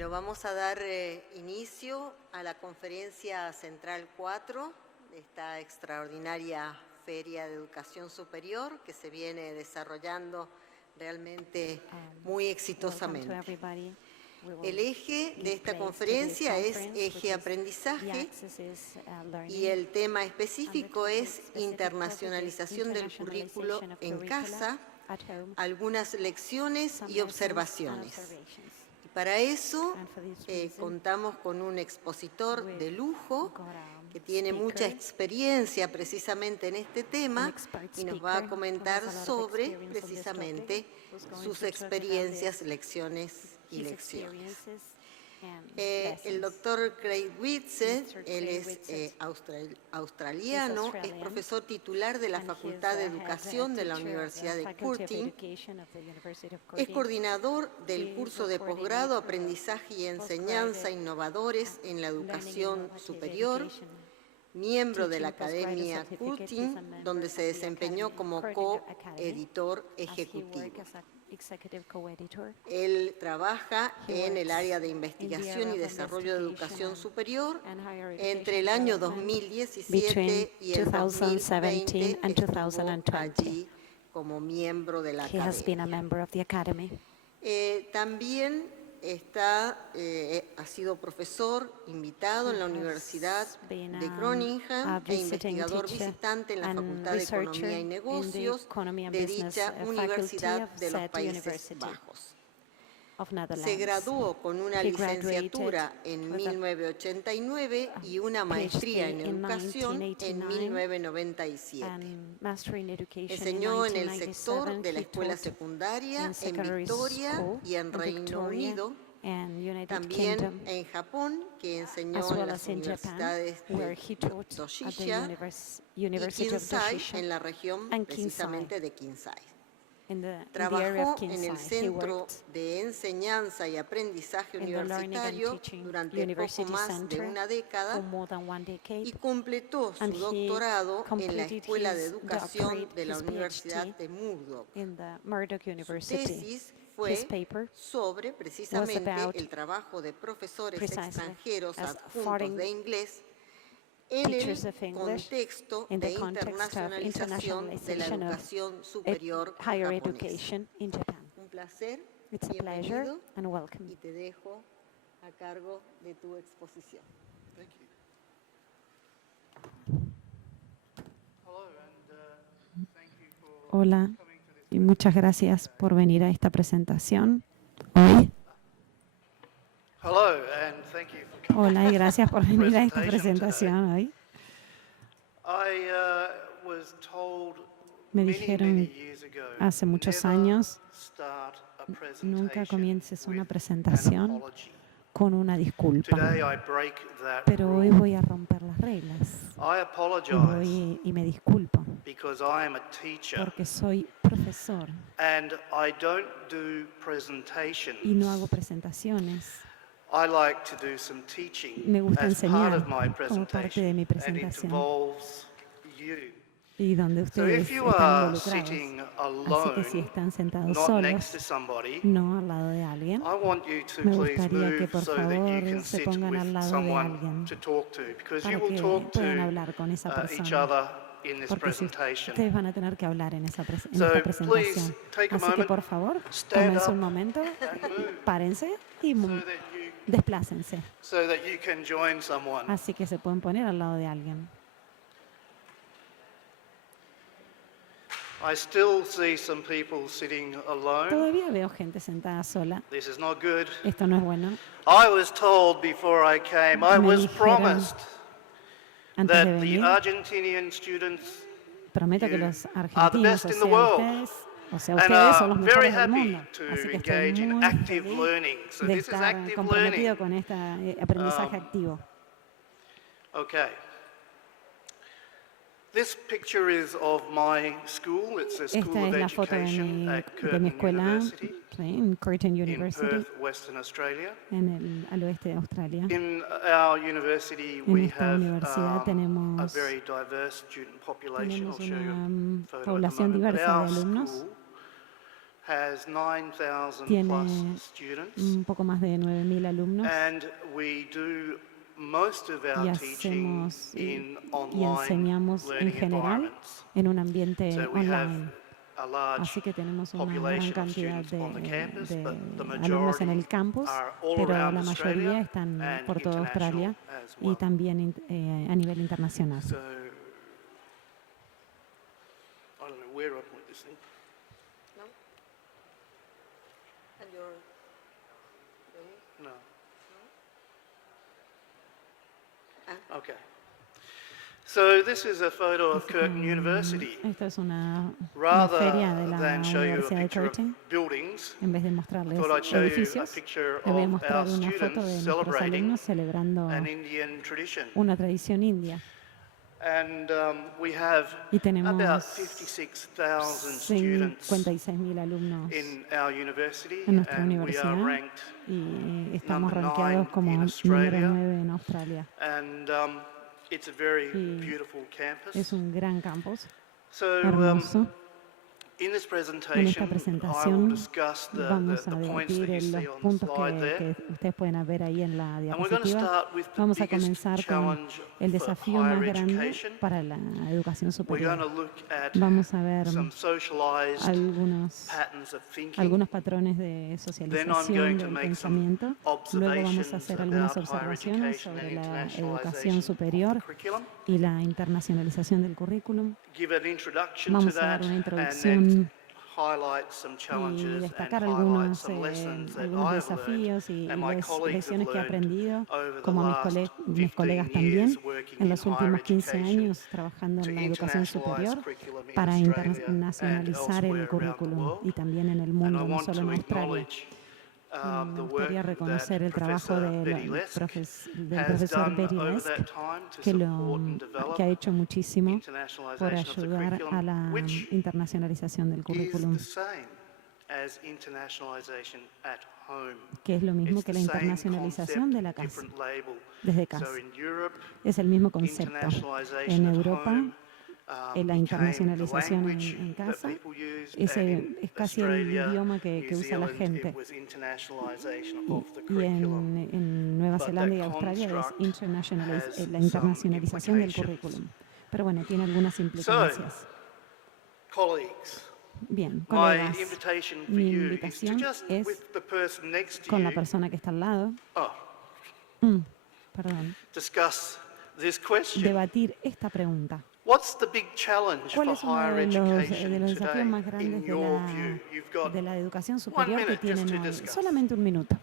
Bueno, vamos a dar inicio a la Conferencia Central 4 de esta extraordinaria Feria de Educación Superior que se viene desarrollando realmente muy exitosamente. El eje de esta conferencia es eje aprendizaje y el tema específico es internacionalización del currículo en casa, algunas lecciones y observaciones. Para eso contamos con un expositor de lujo que tiene mucha experiencia precisamente en este tema y nos va a comentar sobre precisamente sus experiencias, lecciones y lecciones. El doctor Craig Whitsed, él es australiano, es profesor titular de la Facultad de Educación de la Universidad de Curtin, es coordinador del curso de posgrado Aprendizaje y Enseñanza Innovadores en la Educación Superior, miembro de la Academia Curtin, donde se desempeñó como coeditor ejecutivo. Él trabaja en el área de investigación y desarrollo de educación superior. Entre el año 2017 y el 2020 estuvo allí como miembro de la academia. También ha sido profesor invitado en la Universidad de Groningen e investigador visitante en la Facultad de Economía y Negocios de dicha Universidad de los Países Bajos. Se graduó con una licenciatura en 1989 y una maestría en educación en 1997. Enseñó en el sector de la escuela secundaria en Victoria y en Reino Unido, también en Japón, que enseñó en las universidades de Toshiya y Kinsai, en la región precisamente de Kinsai. Trabajó en el Centro de Enseñanza y Aprendizaje Universitario durante poco más de una década y completó su doctorado en la Escuela de Educación de la Universidad de Murdoch. Su tesis fue sobre precisamente el trabajo de profesores extranjeros adjuntos de inglés en el contexto de internacionalización de la educación superior japonesa. Un placer, bienvenido, y te dejo a cargo de tu exposición. Hola, y muchas gracias por venir a esta presentación hoy. Hola, y gracias por venir a esta presentación hoy. Me dijeron hace muchos años, nunca comiences una presentación con una disculpa. Pero hoy voy a romper las reglas. Y me disculpo. Porque soy profesor. Y no hago presentaciones. Me gusta enseñar como parte de mi presentación. Y donde ustedes están involucrados. Así que si están sentados solos, no al lado de alguien, me gustaría que por favor se pongan al lado de alguien para que puedan hablar con esa persona. Porque si ustedes van a tener que hablar en esta presentación. Así que por favor, tómense un momento, párense y desplácense. Así que se pueden poner al lado de alguien. Todavía veo gente sentada sola. Esto no es bueno. Me dijeron antes de venir, prometo que los argentinos, o sea, ustedes son los mejores del mundo. Así que estoy muy feliz de estar comprometido con este aprendizaje activo. Esta es la foto de mi escuela en Curtin University, en el al oeste de Australia. En esta universidad tenemos una población diversa de alumnos. has 9,000 tiene plus students, un poco más de 9.000 alumnos and we do most of y our teaching hacemos in y online enseñamos en learning general environments. en un ambiente So we have online. a large Así que tenemos una gran population of cantidad students on the campus, de but the alumnos en majority el campus, are all pero around la mayoría Australia están and por toda international Australia as y well. también a nivel internacional. So, I don't know where I point this thing. No? And your No. Ah. Okay. So this is a photo of Curtin University. Esta es una Rather feria de la than show you a Universidad de picture of Curtin. buildings, En vez de I mostrarles thought I'd show you a edificios, picture les voy a of mostrar our una foto de students nuestros celebrating alumnos celebrando an Indian tradition. una tradición india. And we have Y tenemos about 56,000 students 56.000 alumnos in our university, en nuestra and we are universidad ranked y estamos number 9 rankeados como in número Australia. 9 en Australia. And it's a very Y beautiful campus. es un gran campus, So hermoso. in this En esta presentation, I will presentación discuss vamos the a points that you debatir see los on the puntos slide que there. ustedes pueden ver ahí en la And we're going to diapositiva. start with the Vamos a biggest comenzar con challenge el for desafío más higher grande education. para la educación We're going superior. to look at Vamos a ver some socialized algunos patterns of thinking. algunos patrones de socialización to del make some pensamiento. Luego vamos observations a hacer algunas about higher observaciones education sobre and la internationalization educación of the superior curriculum. y la internacionalización del currículum. Give an introduction to Vamos a that, dar una and then introducción highlight some y challenges and destacar highlight algunos some lessons that algunos I've desafíos learned y and my colleagues lecciones have que he learned aprendido, over the como last mis colegas 15 también, years working en in los higher últimos 15 education años trabajando to en la educación internationalize superior curriculum in para Australia and internacionalizar el elsewhere around the currículum world. y también en el And I mundo, no want solo to en Australia. acknowledge Me the work gustaría reconocer el that trabajo Professor Betty del Lesk has profesor done Betty over Lesk, that time to que support and develop ha hecho muchísimo por internationalization of the ayudar a curriculum, la which internacionalización del is currículum, the same as internationalization at home. que es lo mismo It's que the la same internacionalización de la concept, casa, different label. desde casa. So in Europe, Es el mismo concepto. internationalization En at Europa, home la became internacionalización the language en that casa people used, es and in casi el Australia, idioma que New usa la Zealand, gente. it was internationalization of the Y curriculum. en Nueva But Zelanda y that Australia es construct has la internacionalización del some implications. currículum. Pero bueno, tiene algunas implicancias. Colleagues, Bien, my colegas, invitation for mi you is to invitación just es with the person next to con la you, persona que está al lado, perdón, discuss this question. debatir esta pregunta. What's the big challenge ¿Cuál for es uno higher de education los desafíos today, más grandes in your view? You've got de la educación 1 superior que minute just tienen to hoy? discuss. Solamente un minuto.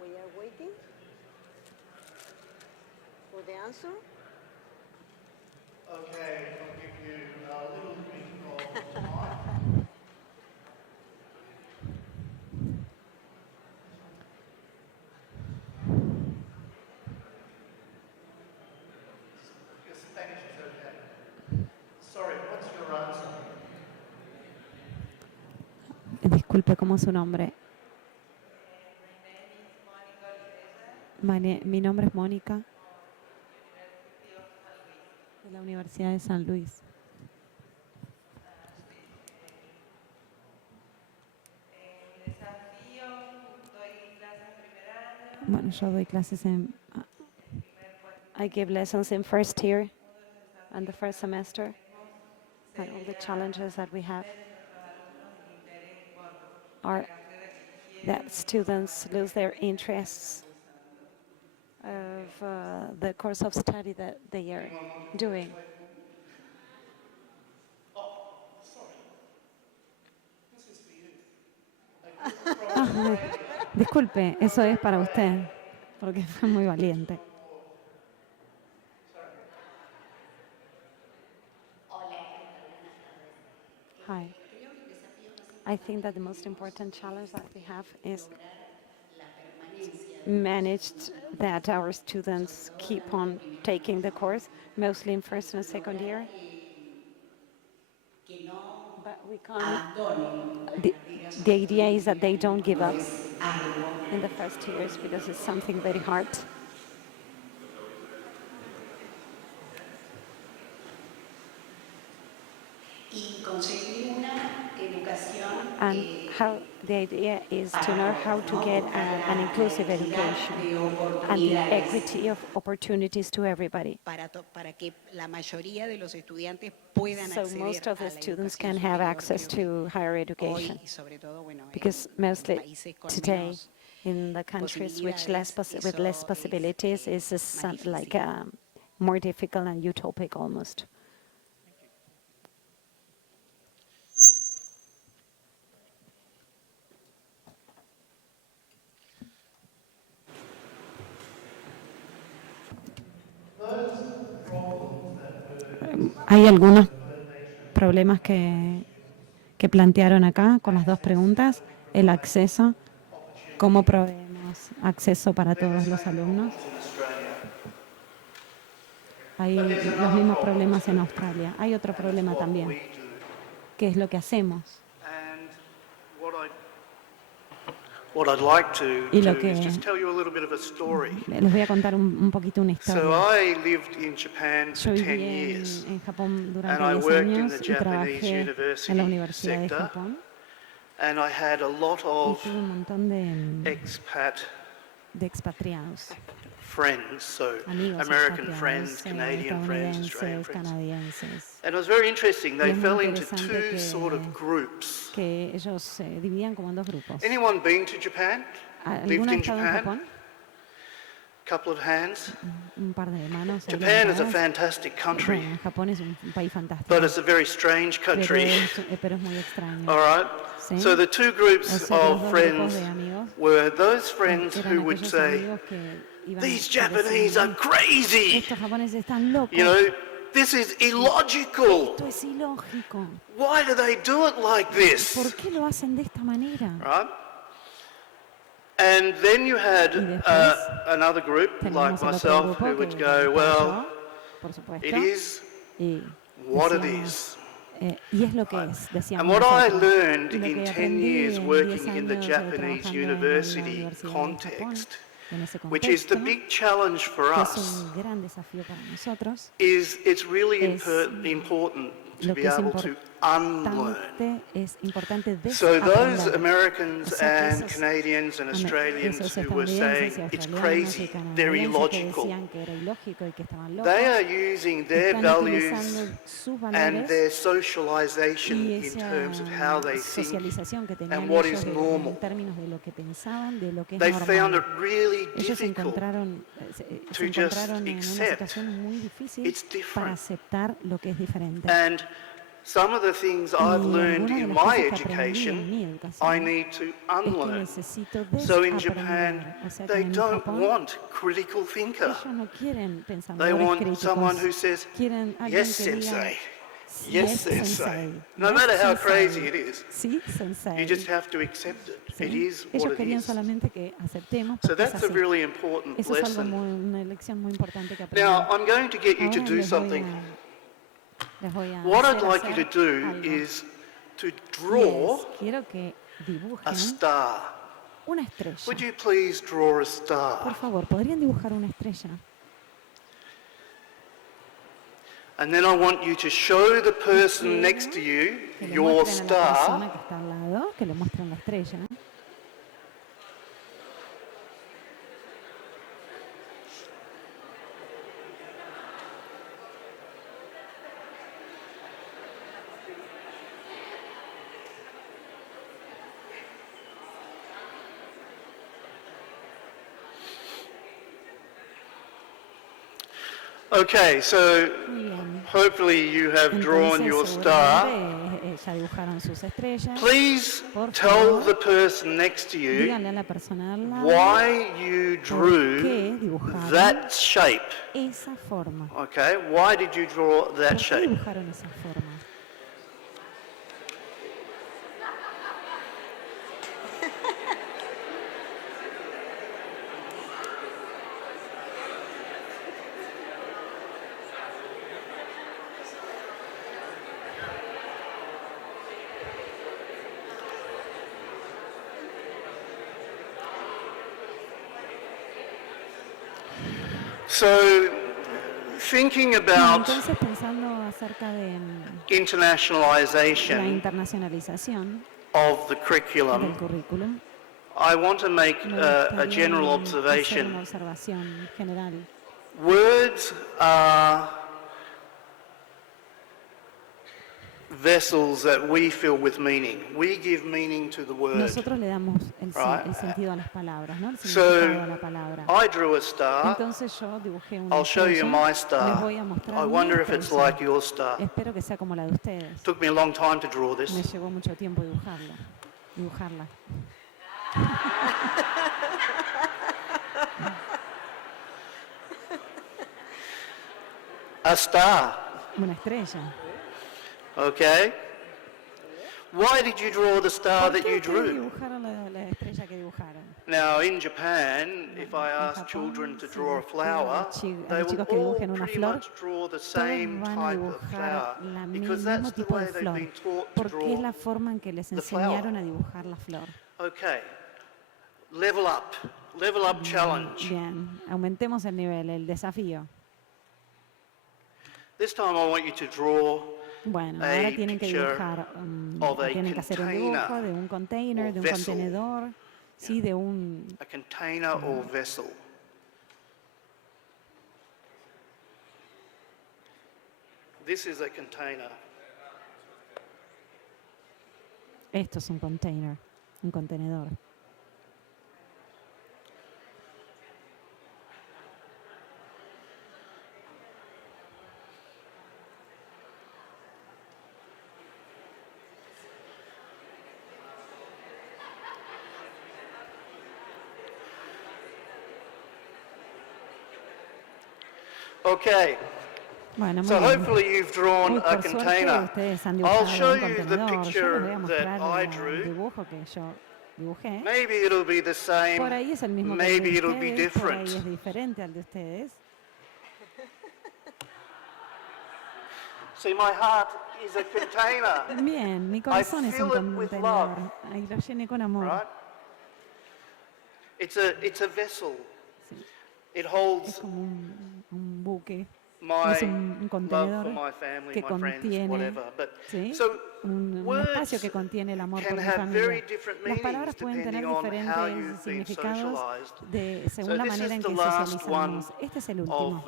We are waiting for the answer. Okay, I'll give you a little bit of time. Your Spanish is okay. Sorry, what's your answer? Disculpe, ¿cómo es su nombre? Mi nombre es Mónica, de la Universidad de San Luis. Bueno, yo doy clases I give lessons in first year and the first semester, and all the challenges that we have are that students lose their interests of the course of study that they are doing. Disculpe, eso es para usted, porque fue muy valiente. Hi. I think that the most important challenge that we have is managed that our students keep on taking the course, mostly in first and second year. But we can't. The idea is that they don't give up in the first years because it's something very hard. And how the idea is to know how to get an inclusive education and the equity of opportunities to everybody. So most of the students can have access to higher education, because mostly today in the countries with less possibilities is like more difficult and utopic almost. Hay algunos problemas que plantearon acá con las dos preguntas. El acceso, ¿cómo proveemos acceso para todos los alumnos? Hay los mismos problemas en Australia. Hay otro problema también, que es lo que hacemos. Y lo que les voy a contar un poquito una historia. Yo viví en Japón durante 10 años y trabajé en la Universidad de Japón. Y tuve un montón de expatriados. Amigos American friends, Canadian friends, Australian friends. Canadienses. And it was very interesting. They Y es muy fell into interesante two sort of groups. que ellos se dividían como en dos grupos. Anyone been to Japan? Lived ¿Alguno ha in estado en Japan? Japón? Couple of hands. Un par de manos. ahí Japan is a levantadas. fantastic country, Bueno, Japón es un país fantástico, but it's a very strange country. pero es muy extraño. All right. Sí. So the two O groups sea, los of dos friends grupos de amigos were those friends eran who would aquellos say, amigos que iban "These a decir, Japanese are crazy. estos japoneses están locos. You know, this is illogical. Esto es ilógico. Why do they do it like this?" ¿Por qué lo hacen de esta manera? Right? And then you had Y después another group, like Teníamos el otro myself, grupo who que would era go, well, yo, por supuesto, it is y what it decíamos, is. y es lo que es, decíamos And what I nosotros. learned Y lo in que 10 aprendí years en 10 working in the años Japanese trabajando en la university Universidad de Japón, context, en ese which is the contexto, big challenge for que es us, un gran desafío para nosotros, is it's really es important to lo be que es able to unlearn. importante So those desaprender. Americans O sea, que and esos Canadians and Australians esos who were estadounidenses saying y it's australianos crazy, y they're canadienses que illogical, decían que era ilógico y que estaban locos, they are using their están values utilizando sus and valores their socialization y in esa terms of how they think socialización que tenían and what ellos is en normal. términos de lo que pensaban, de lo que es They found it normal. really Ellos se difficult encontraron to just en una accept situación muy difícil it's different. para aceptar lo que es diferente. And some of the things I've Y learned algunas de in las my cosas que aprendí en mi education, educación I need to es que unlearn. necesito So in desaprender. Japan, O sea que they en don't Japón want critical thinker. ellos no quieren They pensadores want críticos. someone who says, Quieren alguien yes, que diga, sensei. "Sí, Yes, sensei. No Yes, matter how sensei. crazy it is, Sí, sensei. you just have to accept it. Sí. It is Ellos what it querían is. solamente que aceptemos So porque es that's a así. really important Eso es algo lesson. una lección muy importante que aprendí. Now, I'm going to get you to Ahora do les voy something. a What I'd hacer like you to do algo. is to Y draw quiero que dibujen a star. una estrella. Would you please draw a Por star? favor, ¿podrían dibujar una estrella? And then I want you to show the person next to you Que le your muestren a la persona star, que está al lado, que le muestren la estrella. Okay, so Muy bien. hopefully you have drawn your Entonces, star. seguramente, ya dibujaron sus estrellas. Please Por tell favor, the person next to you díganle a la persona al lado why you por qué drew dibujaron that shape. esa forma. Okay, why did you draw ¿Por that qué shape? dibujaron esa forma? So, thinking about Entonces, pensando acerca de la internationalization internacionalización of the del curriculum, currículum, I want to make me a gustaría general hacer una observation. observación general. Words are vessels that we fill with meaning. We give meaning to the word. Nosotros le damos Right. el sentido a las palabras, ¿no? El So, significado a la palabra. I drew a star. Entonces yo dibujé una I'll show you estrella. my Les star. voy a mostrar I mi wonder if it's estrella. like your star. Espero que sea como la de ustedes. Took me a long time to draw Me this. llevó mucho tiempo dibujarla. A star. Una estrella. Okay? Why did you draw the star ¿Por that qué you ustedes drew? dibujaron la estrella que dibujaron? Now, in Japan, if I En ask Japón, children to si draw a les pido flower, a they los will chicos que all dibujen una pretty flor, much draw the todos same van a type of flower dibujar el because mismo that's the tipo way de they've flor, been taught to porque es draw. la forma en que les the flower. enseñaron a dibujar la flor. Okay, level up challenge. Bien, aumentemos el nivel, el desafío. This time I want you to draw Bueno, a ahora tienen que picture dibujar, of a tienen que hacer un container dibujo de un container, or de un vessel. contenedor, sí, de un... a container or vessel. This is a container. Esto es un container, un contenedor. Okay, Bueno, muy so bien. hopefully you've drawn Uy, a por suerte container. ustedes han I'll dibujado show un you the contenedor. Yo les voy picture a that mostrar I el drew. dibujo que yo dibujé. Maybe it'll be the same, Por ahí es el mismo que el maybe de it'll be ustedes, por ahí different. es diferente al de ustedes. See, my heart is a container, Bien, mi corazón es un fill it with contenedor. love. Ahí lo llené con amor. right? It's a vessel. Sí. It Es holds como un buque. my Es un love contenedor for my family, que my friends, contiene, whatever. But ¿sí? so un words espacio que contiene el amor por can mi have very familia. different Las palabras meanings pueden tener depending on how diferentes you've been significados socialized. según So la this manera is en the que last socializamos. one Este es el último. of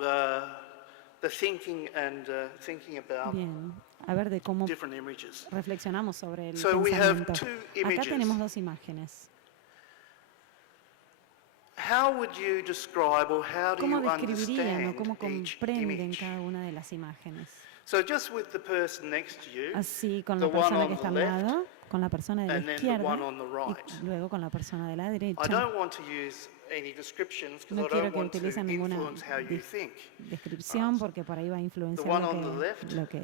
the thinking and thinking about Bien, a ver de cómo different images. reflexionamos sobre el So we have pensamiento. two Acá images. tenemos dos imágenes. How would you describe or how do ¿Cómo you describirían o understand cómo each comprenden image? cada una de las imágenes? So just with the person next to you, Así con the la one persona on que está the al left, lado, con la persona de la and then the izquierda one on the right. y luego con la persona de la I derecha. don't want to use any descriptions because No I quiero don't que want to utilicen ninguna influence how you think. descripción porque por ahí va a influenciar The one on the left, lo que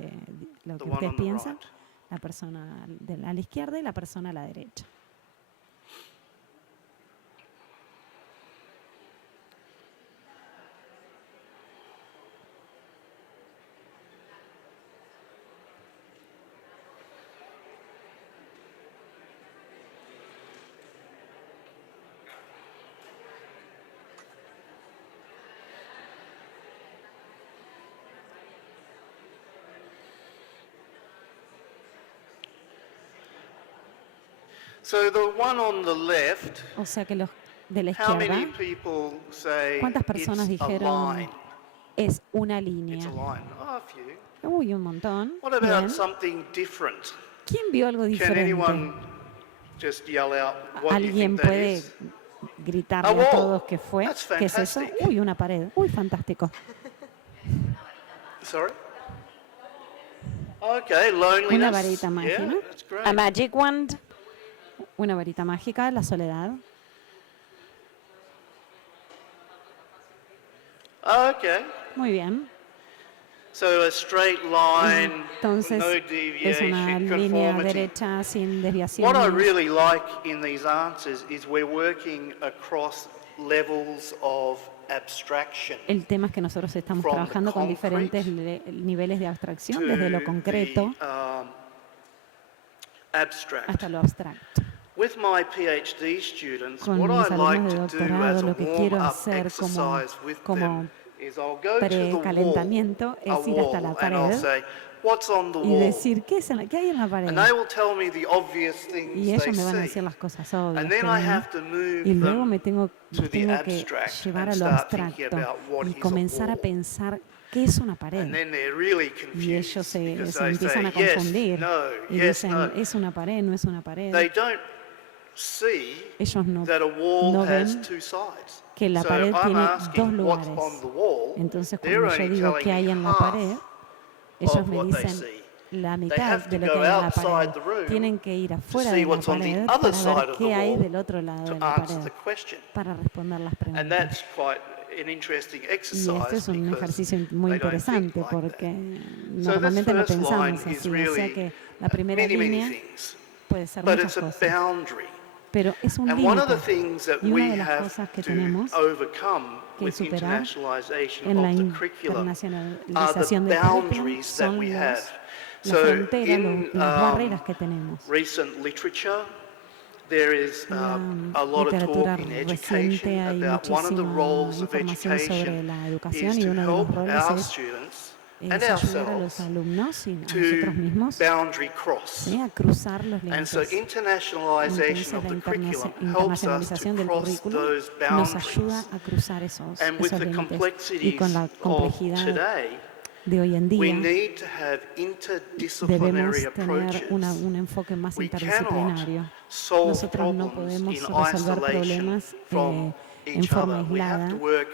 the one ustedes on the piensan. right. La persona a la izquierda y la persona a la derecha. So the one on the left, O sea que los de la how many izquierda, people say ¿cuántas personas it's a dijeron line? es una It's línea? a line. Oh, a few. Uy, un montón. What about Bien. something different? ¿Quién vio algo Can diferente? anyone just yell out what you ¿Alguien think that puede is? gritarle A a wall. todos qué fue? That's ¿Qué es eso? fantastic. Uy, una pared. Uy, fantástico. Sorry? Okay, loneliness. Una varita Yeah, mágica. that's great. A magic wand. Una varita mágica, la soledad. Okay. Muy bien. So a straight line, Entonces no es una deviation, línea conformity. derecha sin What I desviaciones. really like in these answers is we're working across levels of abstraction. El tema es que nosotros estamos From the trabajando con diferentes concrete niveles de abstracción, to desde lo concreto abstract. hasta lo abstracto. With my PhD students, Con what mis I alumnos like de to do as doctorado, a lo que quiero warm-up hacer como, exercise with como them is I'll go to the wall, precalentamiento es ir hasta la and I'll pared say, "What's on the y wall?" decir, ¿qué hay en la pared? And they will tell me the obvious Y things ellos they me van a see. decir las cosas obvias And que then I ven. have to move Y luego them me tengo to the que abstract llevar and a lo start thinking abstracto about what y is a comenzar a wall. pensar qué es una And pared. then they're really Y ellos confused because se they empiezan a say, "Yes, confundir no, y yes, dicen, no." ¿es una pared? ¿No es una They pared? don't see Ellos no that a wall no has ven two sides. que la So pared I'm tiene asking dos what's lugares. on the wall. Entonces, They're cuando yo only digo telling qué hay me en la pared, half ellos of me what they dicen see. la They mitad have de to lo que go hay en la outside pared. the room Tienen que ir to afuera see de la what's on the pared other para side ver of qué the hay wall del otro lado to de la answer pared, the question. para responder las And preguntas. that's quite an interesting Y este exercise es un because ejercicio muy they don't think interesante like porque that. So this normalmente no first line pensamos is así. O sea really que la primera many línea things, puede ser but muchas it's a cosas, boundary. pero es un And one of the límite. things that Y una we de las have cosas que to tenemos overcome que with superar internationalization en la of the curriculum are the internacionalización del currículum boundaries that son we have. las So fronteras, in las barreras que tenemos. recent literature, there is La a lot of literatura talk in reciente education hay about one of the muchísima roles of información sobre education la is educación y to uno de los help roles our es students and ayudar a los ourselves alumnos y a to nosotros mismos, boundary cross. ¿sí?, a cruzar los And so límites. internationalization Entonces of la the curriculum helps us to internacionalización del cross currículum those nos ayuda boundaries. a cruzar esos And with the límites. Y complexities con la of complejidad today, de hoy en we día need to have interdisciplinary debemos tener approaches. un enfoque más We cannot interdisciplinario. solve Nosotros no problems podemos in resolver isolation problemas from en each forma other. We have aislada to work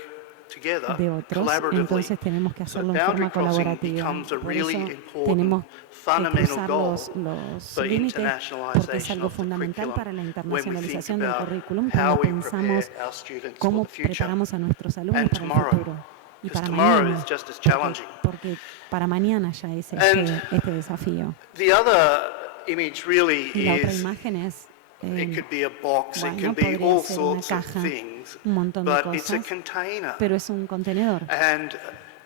together de otros, collaboratively. entonces tenemos que So hacerlo en boundary forma crossing colaborativa. becomes a Por really eso important tenemos que fundamental cruzar goal los for límites porque es internationalization algo of the fundamental curriculum para la when we think internacionalización del about currículum how cuando we pensamos prepare our students cómo for the future preparamos a nuestros alumnos and para el tomorrow. futuro y Because para tomorrow mañana, is just as challenging. porque para mañana ya es And este desafío. The other image really Y la otra is, imagen es it could be a box, it bueno, can be podría all ser una sorts of caja, things, un montón de but it's a cosas, container. pero es un contenedor. And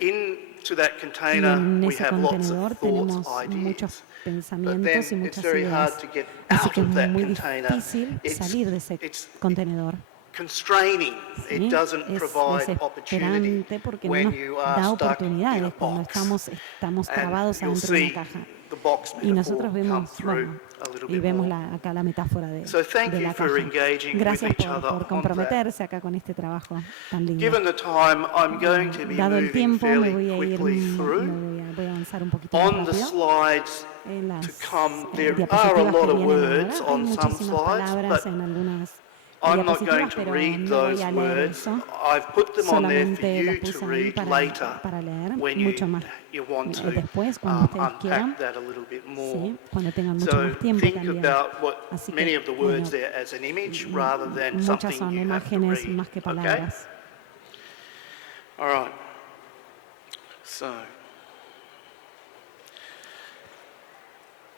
into that Y container en we ese have lots contenedor of thoughts, tenemos muchos ideas. But pensamientos y then it's muchas very hard ideas. to get Así out que es of that muy container. difícil salir de ese It's contenedor. constraining. ¿Sí? It doesn't Es provide opportunity desesperante porque no when nos you da are stuck in a oportunidades cuando box. estamos And trabados you'll adentro de see una caja. the box Y nosotros metaphor come vemos, through a little y bit vemos more. acá la metáfora So thank de you la for caja. engaging Gracias with each other por on comprometerse acá con este trabajo tan lindo. Given the time, I'm going to be Dado el moving tiempo, me fairly voy a ir, quickly through. voy a avanzar un poquito más On the rápido. slides En las to come, there are a diapositivas lot que of vienen words ahora, hay on some muchísimas slides, palabras but en algunas I'm not going diapositivas, to pero read no voy those a leer words. eso. I've put them on there for Solamente los you to puse ahí read later para leer when mucho más you want to después, cuando ustedes quieran, unpack that a little bit more. ¿sí? Cuando tengan mucho So más tiempo think también. about what Así many que, of the words bueno, there as an image rather than muchas something son you have to imágenes read. más que Okay? palabras. All right.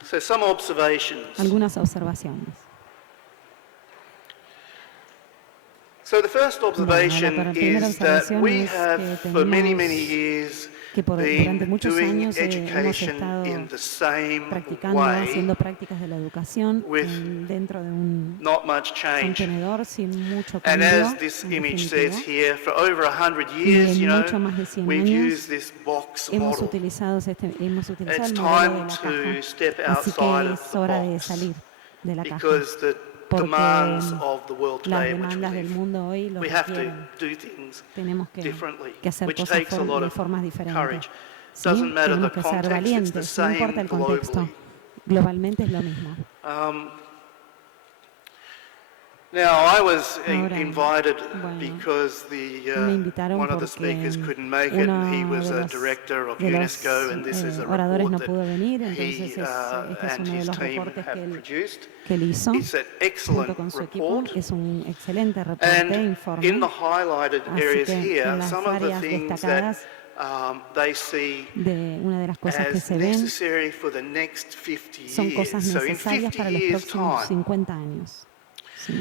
So some observations. Algunas observaciones. So the first observation la primera is that observación we es have que for many, tenemos many years que durante been muchos doing años hemos education estado in the same practicando, way haciendo prácticas de la educación with dentro de un not much change. contenedor sin mucho And cambio. as this en image definitivo. says here, for over 100 Y years, en mucho más de 100 we've años used this box hemos model. utilizado It's el modelo de time la to caja. step Así outside que of es the hora de box salir de la caja. because the Porque demands of the world las today in which we demandas del live, mundo hoy lo we have to requieren. do things Tenemos differently, que hacer which cosas takes a lot de of formas diferentes. courage. ¿Sí? Doesn't matter Tenemos the que ser context, it's the valientes, no same importa el contexto. globally. Globalmente es lo mismo. Now, I was Ahora, invited bueno, because me invitaron one of the porque speakers couldn't make it, and he was a director of de los UNESCO, and this is a oradores no report pudo that venir, he entonces este es and uno de his los team reportes have produced. que él hizo It's an junto excellent con su equipo. report. Es un excelente reporte, And informe. in the highlighted Así areas que here, en las some of the áreas things destacadas that they see una de las cosas que as se ven necessary for the next 50 son cosas years. So in necesarias 50 para los years' próximos time, 50 años. ¿Sí?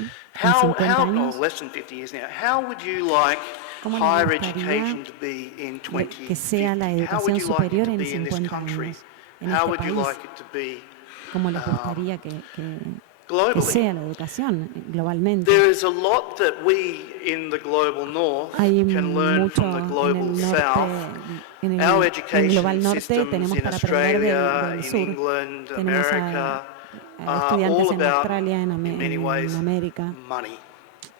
En how, 50 años, less than 50 years now, how would you like ¿cómo le higher gustaría education to be in que sea la 2050? How would educación you like it superior to en be in this 50 country? años en How este would you país? like it to be ¿Cómo les gustaría que globally. sea la educación globalmente. There is a lot that we in the global north Hay can learn mucho from the en global el south. norte, Our en el global education norte systems tenemos in para aprender Australia, del in sur. England, Tenemos America, a are estudiantes all en about, Australia, in many ways, en América. money.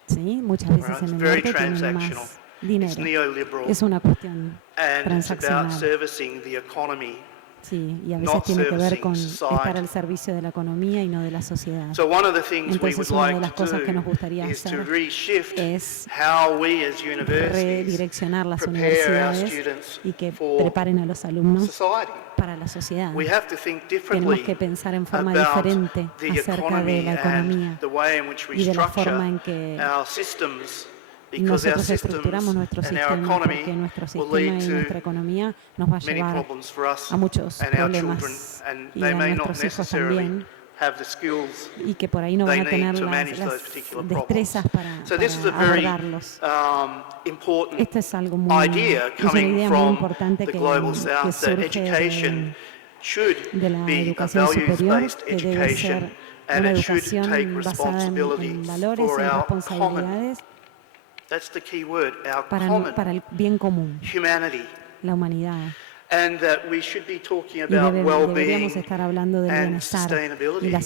¿Sí? Muchas veces Right? en It's el very norte tienen transactional. más It's dinero. neoliberal. Es una cuestión And it's about transaccional. servicing the economy. Sí, y a veces not tiene que ver servicing con society. estar al servicio de la economía y no de la sociedad. So one of the things we Entonces, would una de like las to cosas que nos do gustaría is to hacer reshift es how we as universities redireccionar las prepare our universidades students y que for preparen a los alumnos society. para la sociedad. We have to think Tenemos differently que pensar en forma about diferente the acerca de economy la economía and the way in which we y de la structure forma en que our systems, because our nosotros estructuramos systems nuestro and our sistema, porque economy nuestro will sistema lead y nuestra to economía nos va a many llevar problems for us a muchos and our children, problemas and y they a may not nuestros hijos necessarily también, have the skills y que por ahí no they van a need tener to las manage those particular problems. destrezas So this is a para very abordarlos. important Esto es algo muy, idea es una coming idea muy from importante the que global south, that surge education should de la be a educación superior, values-based que debe ser education, and una it should take educación basada responsibility en valores for y en our common, responsabilidades that's the key word, our para common el bien común, humanity, la humanidad. and that we should be talking Y about well-being deberíamos estar hablando del and bienestar y sustainability. la I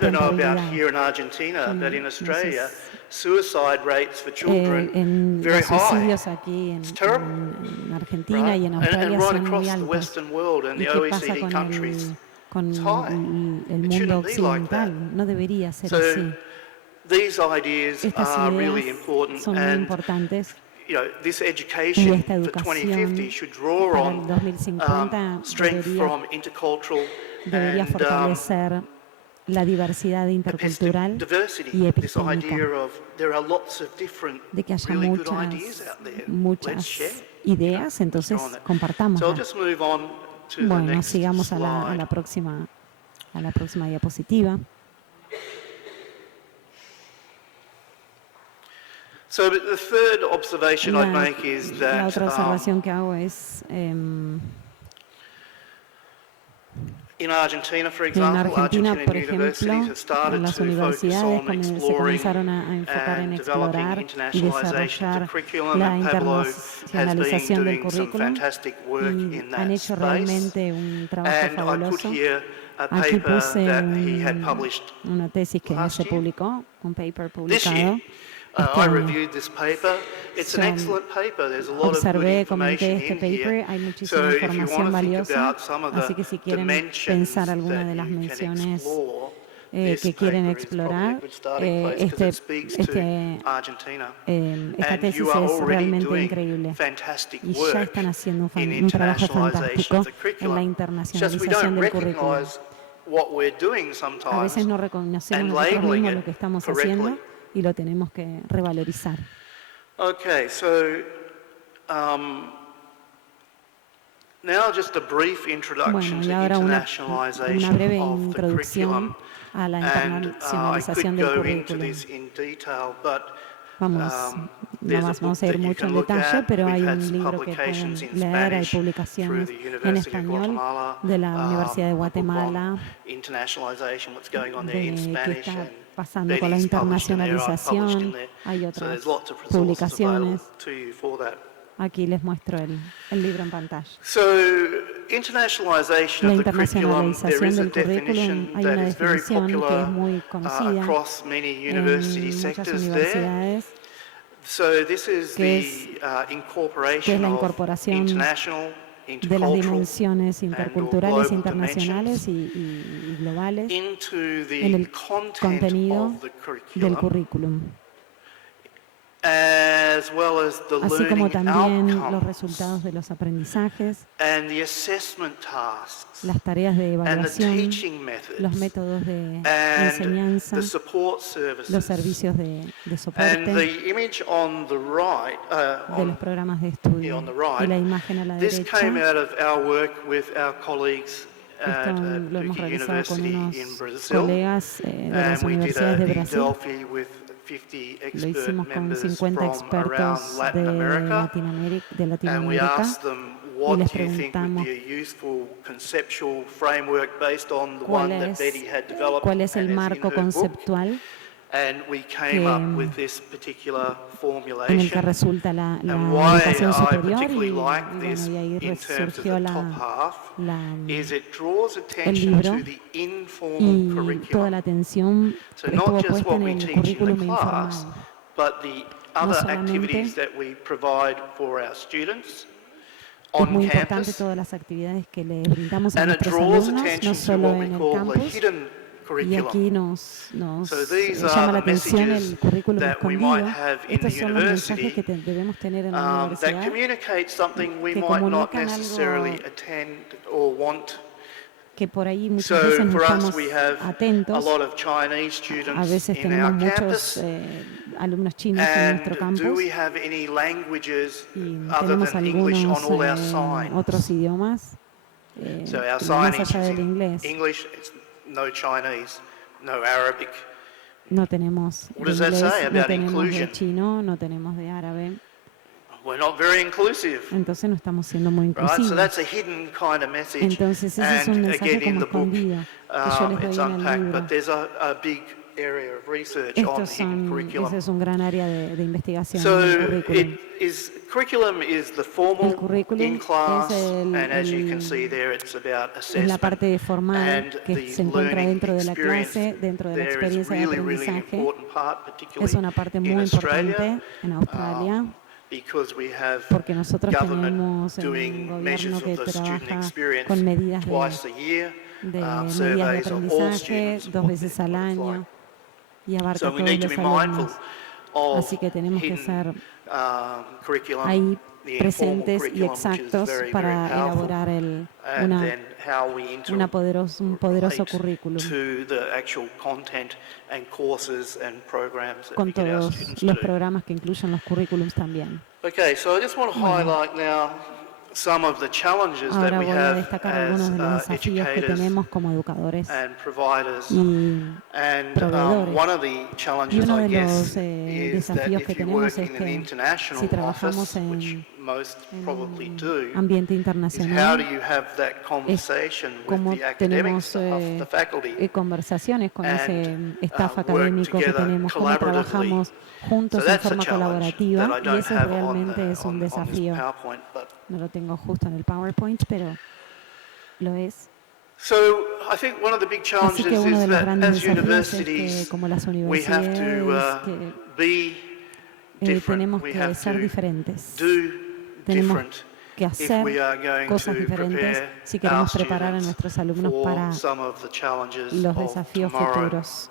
don't know about sustentabilidad. here in Argentina, but in No sé Australia, suicide rates for children en very los high. suicidios aquí It's terrible. en Argentina y en And Australia right son muy across the altos. Western world and ¿Y the qué pasa OECD con countries, con it's high. el It mundo shouldn't be like that. occidental? No debería ser So así. these ideas Estas are really ideas important, son muy and importantes you know, this y education esta for educación 2050 should draw para el on 2050 strength from intercultural debería and fortalecer la diversidad intercultural diversity. y This epistémica, idea of there are lots of different de que haya really good ideas out there. Let's muchas share. ideas, entonces So I'll compartámoslas. just move on to the Bueno, next sigamos a slide. la próxima diapositiva. So but the third observation I'd La, make is la that otra observación que hago es in Argentina, for que en example, Argentina, Argentine por universities ejemplo, have started las to focus universidades on se exploring comenzaron a enfocar en and explorar developing y internationalization of the desarrollar curriculum, la and Pablo has been internacionalización del doing some currículum fantastic work y in han that hecho space. realmente un trabajo And I put fabuloso. here a Aquí paper puse that he had published una tesis que last se year. publicó, un paper this year. publicado. Este I año. reviewed this paper. It's an So, excellent paper. There's a lot of good Observé, comenté information este in paper, here. hay So muchísima if you want información to think valiosa, about some of así the que si quieren dimensions pensar alguna that de las you can menciones explore, this que quieren paper is probably a explorar, good starting place because it speaks to Argentina. esta And tesis you are es already realmente doing increíble fantastic y ya work están haciendo in un trabajo internationalization fantástico of the en la curriculum. It's just we internacionalización don't del currículum. recognize what we're doing A sometimes veces no reconocemos and nosotros labeling mismos it lo que estamos correctly. haciendo y lo tenemos que revalorizar. Okay, so now just a brief introduction Bueno, y to ahora una internationalization breve of the introducción curriculum. a la And I internacionalización could del go into currículum. this in detail, but Vamos, there's a vamos book a ir that you mucho can en look detalle, at. pero We've hay had un some libro que pueden publications in leer, hay Spanish through publicaciones the en University of español Guatemala, de la Universidad de a book on Guatemala, internationalization, what's going on there in que Spanish, está and pasando con la Betty's published in there, I've published in internacionalización, there. hay So otras there's lots of resources available publicaciones. to you for that. Aquí les muestro el libro en pantalla. So, internationalization La of the curriculum, there internacionalización is a del currículum, definition hay that una is very definición que es popular muy conocida across many en university muchas sectors there. universidades, So this is que the es incorporation la of incorporación international, de las intercultural, dimensiones and/or interculturales, global internacionales dimensions y globales into en the el content contenido of the del curriculum, currículum, as well as the así como learning también los outcomes resultados de los aprendizajes, and the assessment tasks las tareas de and the evaluación, teaching methods los métodos de and enseñanza, the support los services. servicios de And soporte, the image on the right, de los programas de estudio on the right, y la imagen a la this derecha. came out of our work with our colleagues at Esto lo hemos Duke realizado con University unos in Brazil, colegas de las and we did universidades de a Brasil. Delphi with 50 Lo expert hicimos con members 50 from around expertos Latin America, de and we Latinoamérica asked them what do you think would be a useful conceptual framework based on the one that Betty had developed cuál es el and is in marco her book. conceptual And we came up with this particular en el que formulation. resulta la And why educación I superior particularly like bueno, this y ahí in terms of surgió the top half is it draws attention libro to the informal y toda curriculum. la atención So estuvo not just puesta what en we el teach in the currículum class, informal. but the No other solamente activities that we provide for our students es on muy importante campus. todas las actividades que le brindamos a And it nuestros draws alumnos, no attention to solo what we en el call the campus. hidden Y curriculum. aquí nos So these llama are la the atención messages el currículum that we might escondido. have in Estos the son los mensajes university que debemos tener en la that universidad communicate something we que might not comunican necessarily algo attend or want. que por ahí muchas So veces no for us, estamos we have a atentos. lot of Chinese A students veces in tenemos our muchos campus. alumnos chinos en And nuestro do campus we have any languages y other tenemos than English on algunos all our signs? otros idiomas So our más signage allá is del in inglés. English, it's no Chinese, no Arabic. No tenemos What de does that inglés, say no about tenemos inclusion? de chino, no tenemos de árabe. We're not very inclusive. Entonces no estamos siendo muy Right, so inclusivos. that's a hidden kind of message. Entonces ese es un And mensaje again, in como the book, escondido que yo les it's doy en el unpacked, libro. but there's a big area of research on hidden curriculum. Ese es un gran área de investigación So en el currículum. curriculum is the formal El currículum in class, es and as you can see there, it's about es la assessment parte formal and que the se encuentra learning dentro de la experience. clase, dentro de la There is experiencia de really, really aprendizaje. important part, Es particularly una parte muy in importante Australia, en Australia because we have porque nosotros government tenemos un doing gobierno measures que of the student trabaja experience con medidas twice a year, de medidas de surveys of all aprendizaje students, 2 what veces al it's año like. y abarca So we todos need to los be mindful alumnos. of Así que tenemos que hidden ser curriculum, ahí the informal presentes y curriculum, which is exactos very, para very powerful, elaborar and then how we un poderoso relate currículum to the actual content and courses and programs that we con get our todos students los to do. programas que incluyen los currículums también. Okay, so I just want to highlight now some of the challenges that Ahora we voy a have destacar as algunos de los desafíos que educators tenemos como educadores and providers. y And proveedores. one of the Y challenges, uno I de guess, los is that desafíos que if you tenemos work es in an que international si trabajamos office, which most probably do, ambiente is how do internacional, you have that conversation with cómo the academic tenemos staff, the faculty, conversaciones con ese and staff work académico que together tenemos, cómo collaboratively. trabajamos juntos So en that's a forma challenge colaborativa that I y don't eso have realmente es un on this desafío. PowerPoint. But No lo tengo justo en el PowerPoint, pero lo es. so I think one of the big Así challenges que uno is de los that grandes as desafíos es que universities, como las we have universidades to que be different. tenemos We que have ser to diferentes. do Tenemos different que if hacer we are going cosas to diferentes prepare si our queremos preparar a students nuestros alumnos for para some of the challenges los of desafíos tomorrow. futuros.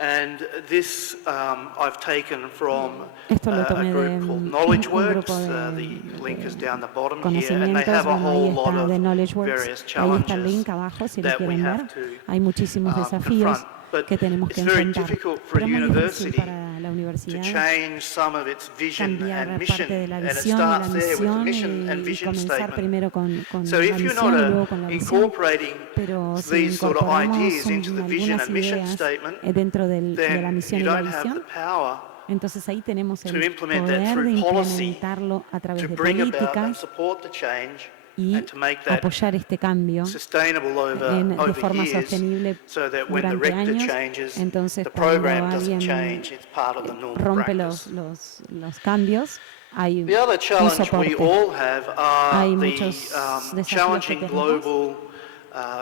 And this I've taken from Esto lo a tomé de group called un Knowledge grupo Works. de The link is down the bottom here, and they conocimientos. have a Bueno, ahí whole lot está de of Knowledge Works. various Ahí está el challenges link abajo si lo that we quieren ver. have to Hay muchísimos desafíos confront. But que tenemos que it's very enfrentar. difficult for Pero a es muy difícil university para la to universidad change some of its vision cambiar and mission, parte de la and it visión y la starts there with the misión mission and y vision comenzar statement. primero con So la if you're misión y luego not con la visión. incorporating Pero si these sort of incorporamos ideas into the vision algunas and mission ideas statement, dentro de la then misión you y la don't have the visión, power entonces ahí tenemos to el implement that poder through de policy, implementarlo a través to de bring about and políticas support the change, y and to make that apoyar este cambio sustainable de over forma years, sostenible so that when the durante rector años. changes, Entonces, the cuando program doesn't alguien change, it's part of the normal rompe practice. los cambios, hay The other un challenge we soporte. all have are Hay the muchos desafíos que challenging tenemos global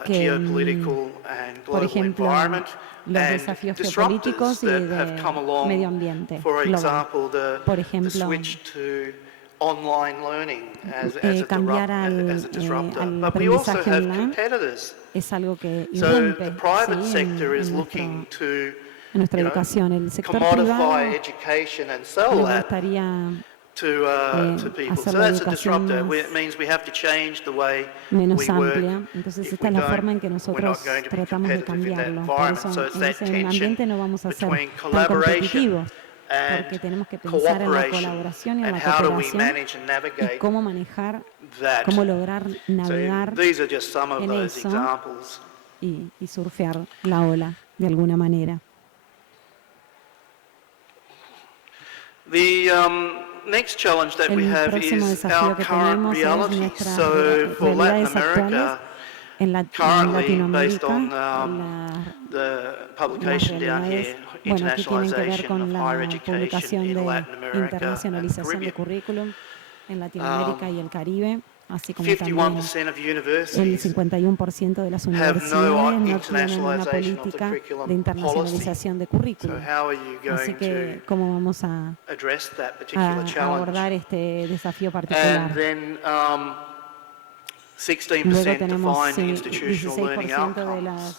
que, geopolitical and por global ejemplo, environment los and desafíos disruptors geopolíticos y that have de come along. medio ambiente For global. example, Por the ejemplo, switch to online learning as a cambiar disruptor. al But we also aprendizaje have online competitors. es algo que So irrumpe the private ¿sí? sector is en looking to en nuestra educación. El sector commodify privado education and le sell that gustaría to people. hacer So la that's a educación disruptor. más- It means we have to change the way menos we work. amplia. Entonces If esta we es la don't, forma en que we're nosotros not going to be tratamos de competitive in that cambiarlo. Por environment. eso So it's en that ese tension ambiente no vamos a ser between tan collaboration competitivos, porque and tenemos que pensar en la cooperation, colaboración y en and la how do we cooperación manage and y navigate cómo manejar, that. cómo lograr So navegar these are just some of en those eso. examples. y surfear la ola de alguna manera. The next challenge that we El have próximo is desafío our que current tenemos es reality. nuestras So for Latin realidades actuales America, en currently, based Latinoamérica. on the Las publication down realidades, here, bueno, aquí tienen que ver Internationalization con of la Higher Education publicación in de Latin America and the internacionalización de Caribbean. currículum en Latinoamérica y el Caribe, así como también 51% of el universities 51% de las have no universidades no tienen una internationalization of the política de curriculum policy. internacionalización de So currículum. how are you Así going que, to ¿cómo vamos a address that particular abordar challenge? este desafío And particular? then 16% Luego tenemos define institutional learning 16% de outcomes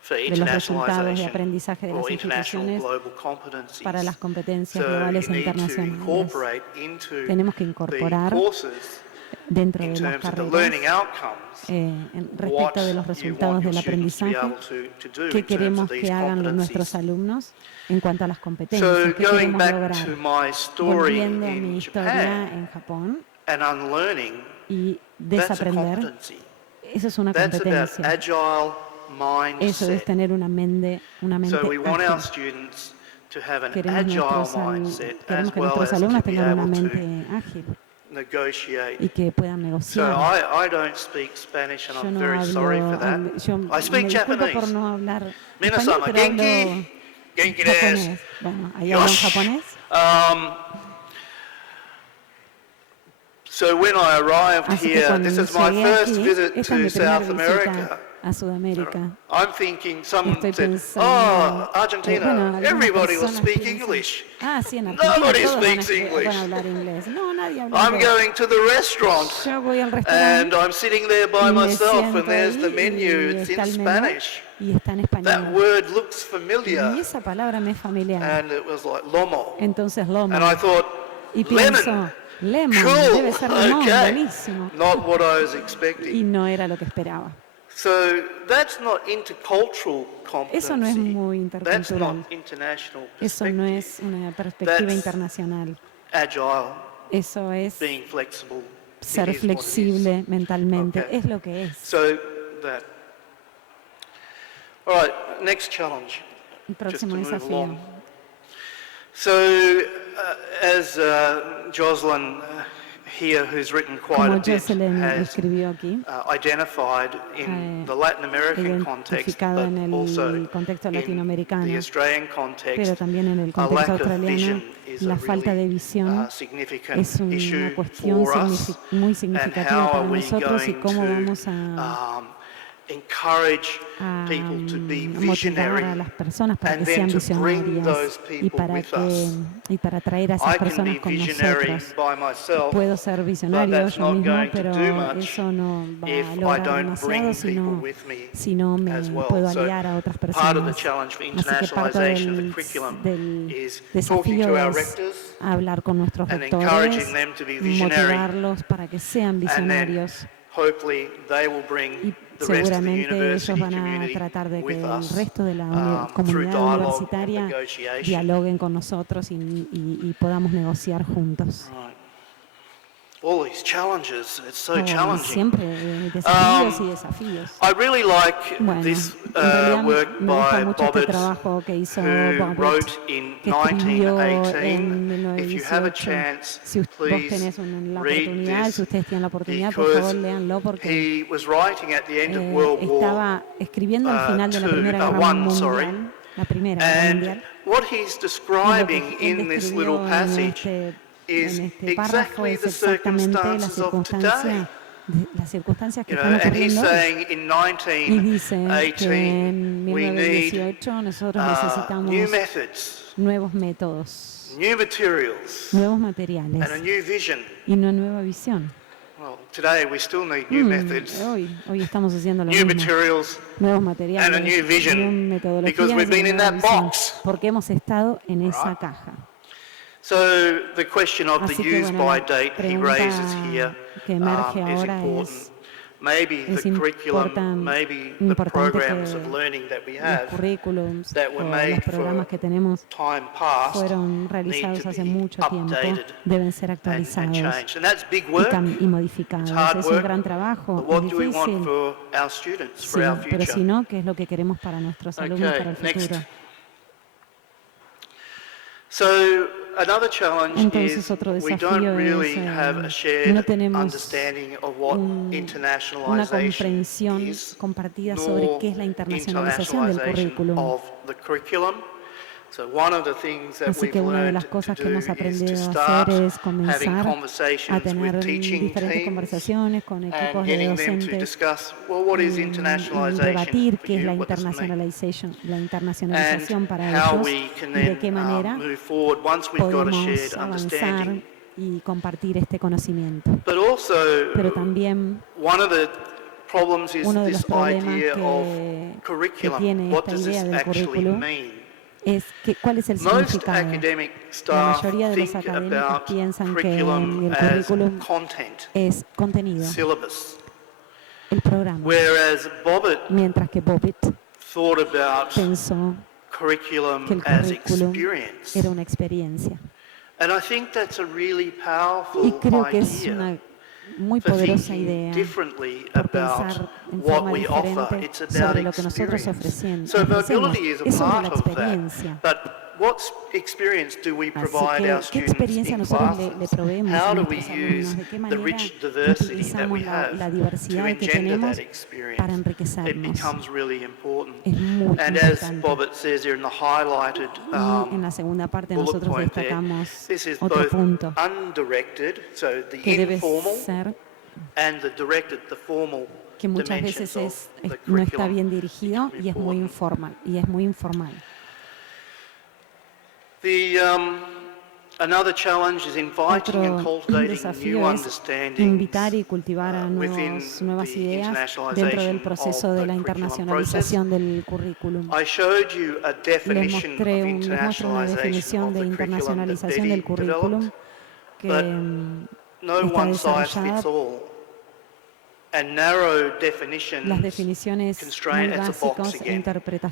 for los resultados de internationalization aprendizaje de or las international instituciones global competencies. para las competencias So globales you e need to internacionales. incorporate into Tenemos que the incorporar courses dentro in de las terms of the carreras learning outcomes respecto de los what you want resultados your del students to be aprendizaje, able to do qué in terms queremos of these que hagan nuestros competencies. alumnos en cuanto a las So competencias, qué going queremos back lograr. to my story Volviendo a mi in historia Japan en Japón and unlearning, y that's a desaprender, competency. eso es una That's about competencia. agile Eso es mindset. tener una mente So we want our ágil. students to have an Queremos, agile queremos mindset que as well nuestros as alumnos to be tengan una able to mente ágil negotiate. y que puedan So negociar. I don't speak Spanish and Yo I'm no very sorry for that. hablo, yo I speak me disculpo por Japanese. no hablar español, Minasan, pero hablo genki desu. japonés. Bueno, ahí hablan Yosh. japonés. So when I arrived Así que here, cuando this is my llegué first aquí, visit esta es mi to primera South visita America. a Sudamérica. I'm thinking someone Estoy said, pensando, oh, Argentina, bueno, algunas everybody will personas speak piensan, English. sí, en Argentina Nobody todos speaks van English. a hablar inglés. No, nadie habla I'm inglés. going to the restaurant Yo voy al and restaurante I'm sitting there by y me myself siento and there's the ahí menu, y it's está in el menú Spanish. y está en That español. word looks familiar. Y esa palabra me es familiar. And it was like lomo. Entonces, lomo. And I thought, Y pienso, lemon. lemon, Cool. debe ser limón, Okay. buenísimo. Not what I was Y expecting. no era lo que esperaba. So that's not intercultural Eso no es competency. muy That's not intercultural. international Eso no perspective. es una perspectiva That's internacional. Agile, Eso es being flexible. It ser is what it is. flexible mentalmente. Okay. Es lo que es. So that. All right, next challenge. El Just to próximo move desafío. along. So as Jocelyn here, who's written quite a Como bit, Jocelyn has escribió aquí, identified in the Latin American context, identificado but en also el contexto in latinoamericano, the Australian pero context, también en el a lack contexto of australiano, vision is la a falta de really visión significant es una issue cuestión for us. muy And significativa how para are we nosotros y going cómo vamos to encourage people to be motivar visionary a las personas para and que sean then to bring visionarias those y people with us? para atraer a esas I can personas be con visionary nosotros. by myself, Puedo ser but visionario that's yo not mismo, going to pero do much eso no va if a I lograr don't bring demasiado people with me si no me as well. puedo So aliar a otras part of the personas. challenge for Así que parte internationalization of the curriculum del is talking desafío to our es rectors hablar con nuestros and rectores, encouraging them to be visionary, motivarlos para que sean and then visionarios. hopefully they will bring Y the rest of the seguramente ellos university van a community tratar de que with el us resto de la through comunidad dialogue and universitaria negotiation. dialoguen con nosotros y podamos negociar juntos. Right. All these challenges, it's so Oh, challenging. siempre desafíos y desafíos. I really like Bueno, this en realidad work me gusta by mucho este Bobbitt, trabajo que hizo who Bobbitt, wrote in que escribió 1918. en If you have a 1918. chance, Si vos please tenés la read oportunidad, this, si ustedes tienen la oportunidad, por favor, because léanlo porque he was writing at the end of World War estaba escribiendo al final de la Primera Guerra Mundial, la Primera Guerra and Mundial. what he's Y lo describing que él in this describió little passage is en este párrafo exactly es the exactamente circumstances of today. las circunstancias que You know, están and he's ocurriendo hoy. saying in Y dice que en 1918 we need 1918 nosotros new necesitamos methods, nuevos métodos, new materials, nuevos and materiales a new vision. y una nueva visión. Well, today we still need new methods, Hoy estamos haciendo lo new mismo. materials, Nuevos and materiales, a new vision, nuevas because metodologías we've y been in una that visión, box. porque hemos estado en esa Right. caja. So the question of the Así que, use bueno, by la date he pregunta raises here que emerge is ahora important. Maybe es the curriculum, importante maybe the importante programs que of learning that we los have currículums that o were los made programas que for tenemos time past fueron need realizados to hace be mucho tiempo, updated deben ser and actualizados changed. And that's big y, work. y modificados. It's hard Es un work, gran trabajo, but what es do we want difícil, for our students, sí, for our pero si future? no, ¿qué es lo que queremos para nuestros alumnos para el next. futuro? So another challenge Entonces, is otro we desafío don't es, really have a no shared tenemos understanding of what una internationalization comprensión is, compartida sobre nor qué es la internacionalización del internationalization currículum. of the curriculum. So one of the things that Así we've que una de learned las to cosas que do hemos is to aprendido a start hacer es having comenzar a conversations tener with teaching diferentes teams conversaciones con and equipos de getting them to docentes discuss, well, what is y internationalization debatir for qué es you? la What does it mean? internacionalización And para how ellos we can y de then qué manera move forward once we've got a shared podemos avanzar understanding. y compartir este conocimiento. But also, Pero también one of the problems is uno de los this problemas idea of que curriculum. tiene What esta does idea this del actually currículum mean? es cuál es el Most significado. academic La staff mayoría de los think académicos about piensan que curriculum el as currículum content, es contenido, syllabus, el programa, whereas Bobbitt mientras que Bobbitt thought about pensó curriculum que el as currículum experience. era una experiencia. And I think that's a really Y powerful creo que es idea una muy for poderosa thinking idea differently por about pensar en what forma we offer. diferente It's about sobre lo que nosotros experience. So ofrecemos. mobility is a Es sobre la part of that. experiencia. But what experience do we Así provide our que, ¿qué students experiencia in nosotros le classes? proveemos How a do we nuestros alumnos? use ¿De qué the manera rich diversity that utilizamos we have la to diversidad que engender tenemos that experience? para It enriquecernos? becomes really important. Es muy And as importante. Bobbitt says here in the highlighted Y en la segunda parte bullet nosotros point there, destacamos this is otro both punto undirected, so the que debe informal, ser and the directed, the formal que muchas dimensions veces of the no está curriculum. bien dirigido y es muy informal. Another challenge is inviting and Otro cultivating desafío new es understandings invitar y cultivar a within nuevas the ideas internationalization dentro del proceso of de the la curriculum internacionalización del currículum. I showed you a Les definition of muestro una internationalization definición of de the curriculum that internacionalización del Betty currículum developed, que but no está one size desarrollada. fits all. And narrow definitions Las definiciones muy constrain as a box básicas e again.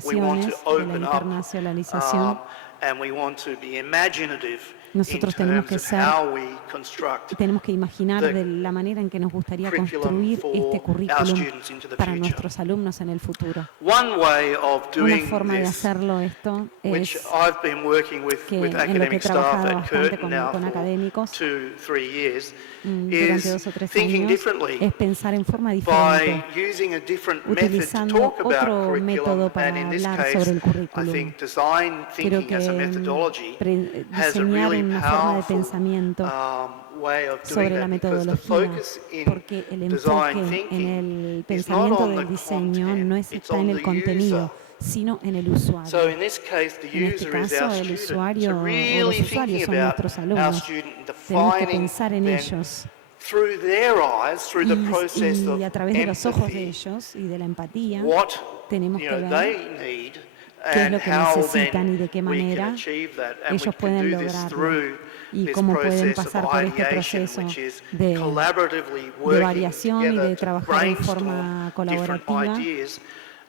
We want interpretaciones to de la open up, internacionalización. and we want to be imaginative Nosotros in tenemos terms que of how we construct tenemos que imaginar the de la manera en que nos gustaría curriculum construir for este our currículum students into the para future. nuestros alumnos en el futuro. One way of Una doing forma de this, hacerlo esto which es I've been working with que en lo que he academic staff trabajado at bastante Curtin now con for académicos 2-3 years, durante is 2 o 3 thinking años differently es pensar en forma by diferente, using a different method to utilizando talk about otro método curriculum, para and in this hablar case, sobre el I currículum. think design Creo thinking as a que methodology has a diseñar really una forma de powerful pensamiento way of doing sobre la that, because the metodología, focus in porque el design enfoque en thinking el is not pensamiento on del the diseño content, no it's está on en el the contenido, user. sino en el usuario. So in this case, the En este user is caso, our el student. usuario So o los really usuarios thinking son about nuestros our alumnos. student, Tenemos que defining pensar en them ellos through their eyes, through the process of y a través de los ojos de empathy, ellos y de la empatía, what tenemos que ver they need qué es and lo que how necesitan then y de qué we can manera achieve that. And we ellos can pueden do this lograrlo through y this cómo pueden process pasar of por este ideation, proceso which is de collaboratively working variación y together de to trabajar en brainstorm forma different colaborativa ideas.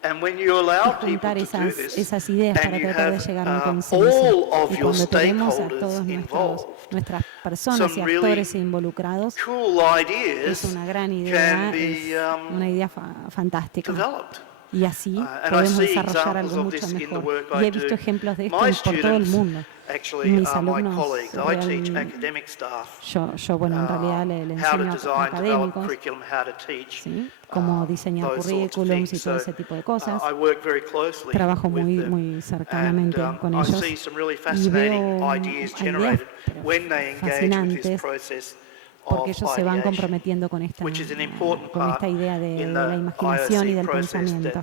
And when you y allow people juntar to do esas this, ideas and para you tratar de have llegar a un consenso. all of Y your cuando tenemos a stakeholders todos involved, nuestras personas y some really actores involucrados, cool es ideas una gran idea, can be es una idea fantástica. developed. Y así And I podemos see desarrollar examples algo of mucho this in the mejor. work Y I he visto do. ejemplos de esto My por todo el students mundo. actually Mis are my alumnos, colleagues. I teach academic staff yo bueno, en realidad le how to enseño a design, develop académicos, curriculum, how to teach, ¿sí? Cómo diseñar those sorts of currículums y things. todo So, ese tipo de cosas. I work very closely Trabajo with them. muy cercanamente And, con I ellos see some really y fascinating veo ideas ideas generated when they engage with this fascinantes process porque of ellos se van ideation, comprometiendo con esta which is an important part idea de in la the imaginación y IOC del process pensamiento.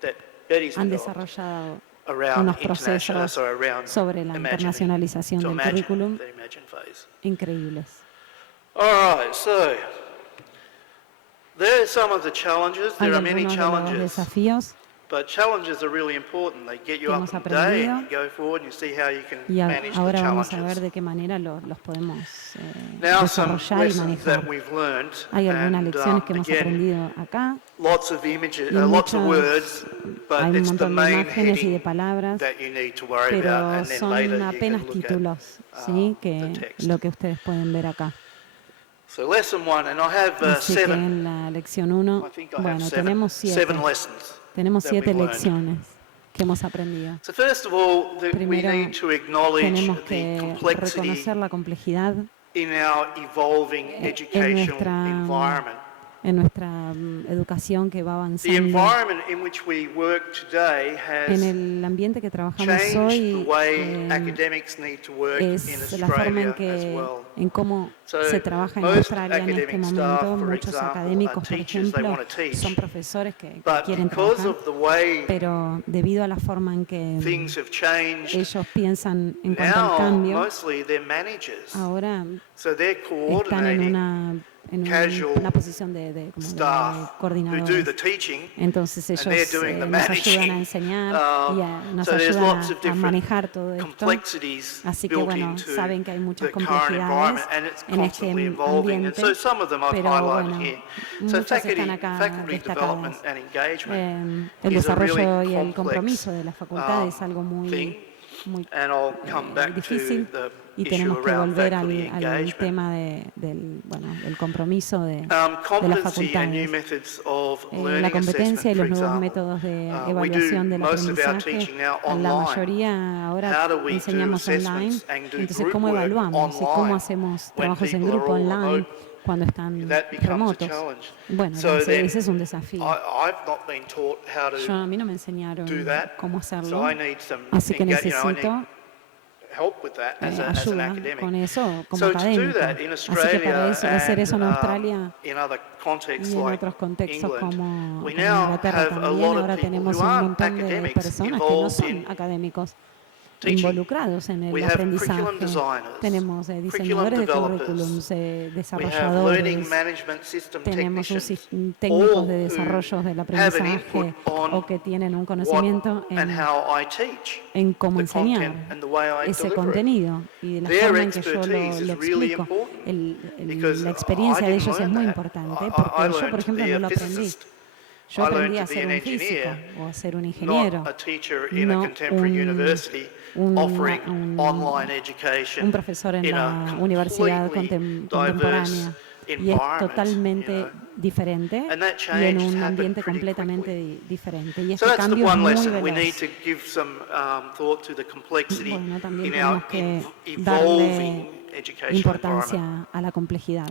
that Betty's Han developed desarrollado around unos procesos around sobre la internacionalización del currículum the imagine phase. increíbles. All right, so there are some of the challenges. Hay There are many algunos de los challenges, desafíos but challenges are really important. They get you que up hemos in the day aprendido and you go forward and you see how you can y manage the ahora vamos a ver challenges. de qué manera los podemos Now some desarrollar y lessons that manejar. we've learned, Hay algunas and lecciones que hemos again, aprendido acá, lots of images, y lots of muchos- words, but hay un it's the montón de main imágenes y de heading palabras, that you need to worry about, pero and then later son you apenas can look at títulos, ¿sí? the Que text. lo que ustedes pueden ver acá. So lesson 1, and I have Así que 7. en la lección 1, I think I have bueno, 7. tenemos 7 7. lessons Tenemos that 7 we've learned. lecciones que hemos aprendido. So first of all, we Primero, need to acknowledge tenemos the que complexity reconocer la complejidad in our evolving educational environment. en nuestra educación que va The avanzando. environment in which we work today En has el ambiente que trabajamos changed hoy the way academics need to work in es la forma en Australia as que well. en cómo So se trabaja en most Australia en este academic momento. staff, for Muchos example, académicos, are por teachers, they ejemplo, want to teach. son profesores que But quieren because trabajar, of the way pero debido a la forma en que things have changed, ellos piensan en cuanto al now cambio, mostly they're managers. ahora So they're están en casual una posición de staff who do coordinadores. the teaching. Entonces ellos they're doing the nos ayudan a managing. enseñar y nos So there's ayudan lots of a different manejar todo esto. complexities Así que built bueno, into saben que hay muchas the current environment, complejidades and it's en este constantly evolving. And ambiente, so some of them I've pero highlighted bueno, here. So muchas están acá faculty development destacadas. and engagement El is a desarrollo really y el complex compromiso de la facultad es algo thing. muy And I'll come back difícil, to y the tenemos issue que around volver faculty al engagement. tema del compromiso de las Competency and new facultades. methods of La learning competencia y assessment, los for for nuevos example. métodos de We do evaluación del most of our aprendizaje, teaching now la online. mayoría ahora How do we do enseñamos online. assessments and do Entonces, group ¿cómo work evaluamos y cómo online hacemos when trabajos en people grupo are all online remote? cuando están That becomes a remotos? challenge. Bueno, So then, ese es un desafío. I've not been taught how A mí no me enseñaron do that, cómo hacerlo, so I need some así que I need necesito help with that as an ayuda academic. con eso como So to do académico. that in Así que para eso, hacer eso en Australia in other contexts y en like otros contextos England, como we en now Inglaterra have a también, lot of ahora people tenemos who un aren't montón de academics personas que no involved son in académicos teaching. involucrados en el We have aprendizaje. curriculum designers, Tenemos curriculum diseñadores de developers, currículums, we have learning desarrolladores, management system tenemos technicians, técnicos de all desarrollo del who have an aprendizaje input on o que tienen un conocimiento what and how I teach, en cómo the enseñar content and the way I ese deliver it. contenido y de la Their forma en que yo expertise lo is really explico. important because La experiencia de I didn't ellos es learn muy that. importante I porque yo, learned por to ejemplo, be no a lo aprendí. physicist. Yo I aprendí learned a to be ser an un físico engineer, o a ser un not ingeniero, a teacher in a no contemporary university offering online education un profesor en in a la universidad completely contemporánea. diverse Y es environment, totalmente you know. diferente And that y en change has un happened ambiente pretty completamente quickly. diferente. Y So este that's the cambio es one muy lesson. We need veloz. to give some thought to the complexity Bueno, también in our tenemos que evolving darle educational environment. importancia a la complejidad.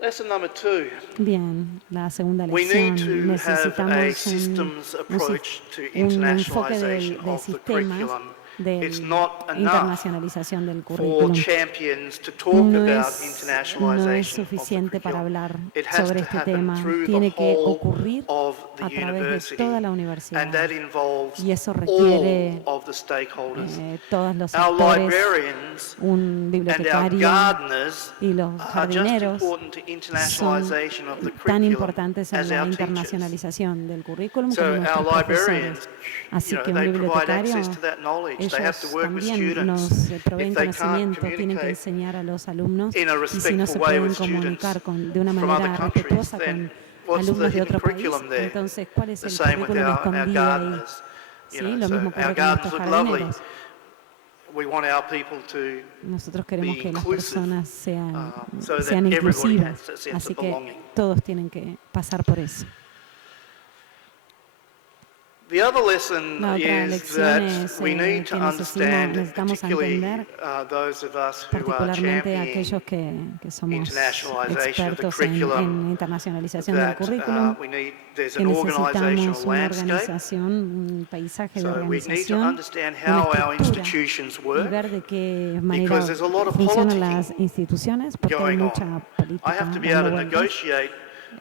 Lesson number 2. Bien, la segunda We need lección. to have a Necesitamos systems approach to un enfoque internationalization del of the sistema curriculum. de It's not enough internacionalización del for currículum. champions to talk No about es internationalization suficiente of the para curriculum. hablar It has sobre to este happen tema. through Tiene the que whole ocurrir of the a través de university, toda la and universidad. that involves Y eso requiere all of the stakeholders. todos los Our actores, librarians un and our bibliotecario gardeners y los are just jardineros important to son internationalization of the tan curriculum importantes en as la our teachers. internacionalización del currículum So como our nuestros librarians, profesores. Así you know, que un they provide bibliotecario, access to that knowledge. They have to ellos work with también nos students. proveen If they can't conocimiento, tienen que communicate enseñar a los alumnos in a y si no se respectful way pueden with comunicar students de una from manera other countries, respetuosa then con what's the alumnos de hidden otro país, curriculum there? entonces ¿cuál es The el same with currículum our escondido ahí? gardeners. Sí, You know, lo so mismo our ocurre con gardens nuestros look lovely. jardineros. We want our people to Nosotros queremos be que las inclusive, personas sean so that sean everybody inclusivas, has a sense así of que belonging. todos tienen que pasar por eso. The other lesson La otra is lección that es we need to que understand, necesitamos particularly entender, those of us who are particularmente championing aquellos que somos internationalization of the expertos curriculum, en internacionalización del that currículum, there's que an necesitamos organizational una landscape. organización, un paisaje de So we need to organización, understand una how our estructura institutions y work. ver de qué manera because there's a lot of funcionan politicking las instituciones, porque hay going mucha on. política I have to be dando able to vueltas. negotiate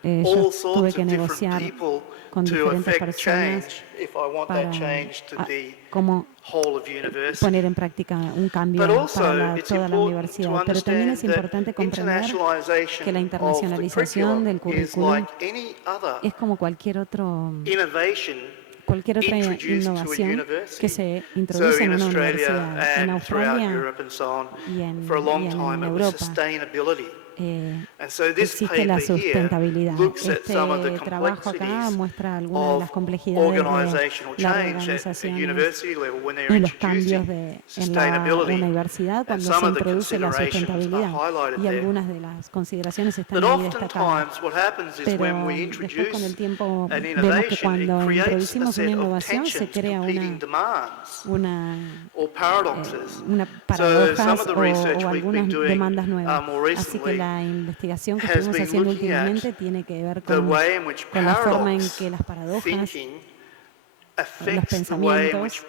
Yo all tuve sorts que of different negociar people con to diferentes affect personas change if I want para that change to the cómo whole of university. poner en práctica un cambio But also, para it's toda la important universidad. to Pero también es understand importante that comprender internationalization que la of the internacionalización del curriculum is currículum like any other es como cualquier otra innovation introduced to a innovación university. que se So introduce in en una Australia universidad. En and throughout Australia Europe and so on, y en for a long en time it was Europa sustainability. existe la sustentabilidad. Este trabajo acá muestra algunas de las complejidades de la organización y los cambios en la universidad cuando se introduce la sustentabilidad. Y algunas de las consideraciones están ahí destacadas. Pero después con el tiempo vemos que cuando introducimos una innovación se crea una paradojas o algunas demandas nuevas. Así que la investigación que estuvimos haciendo últimamente tiene que ver con la forma en que las paradojas, los pensamientos,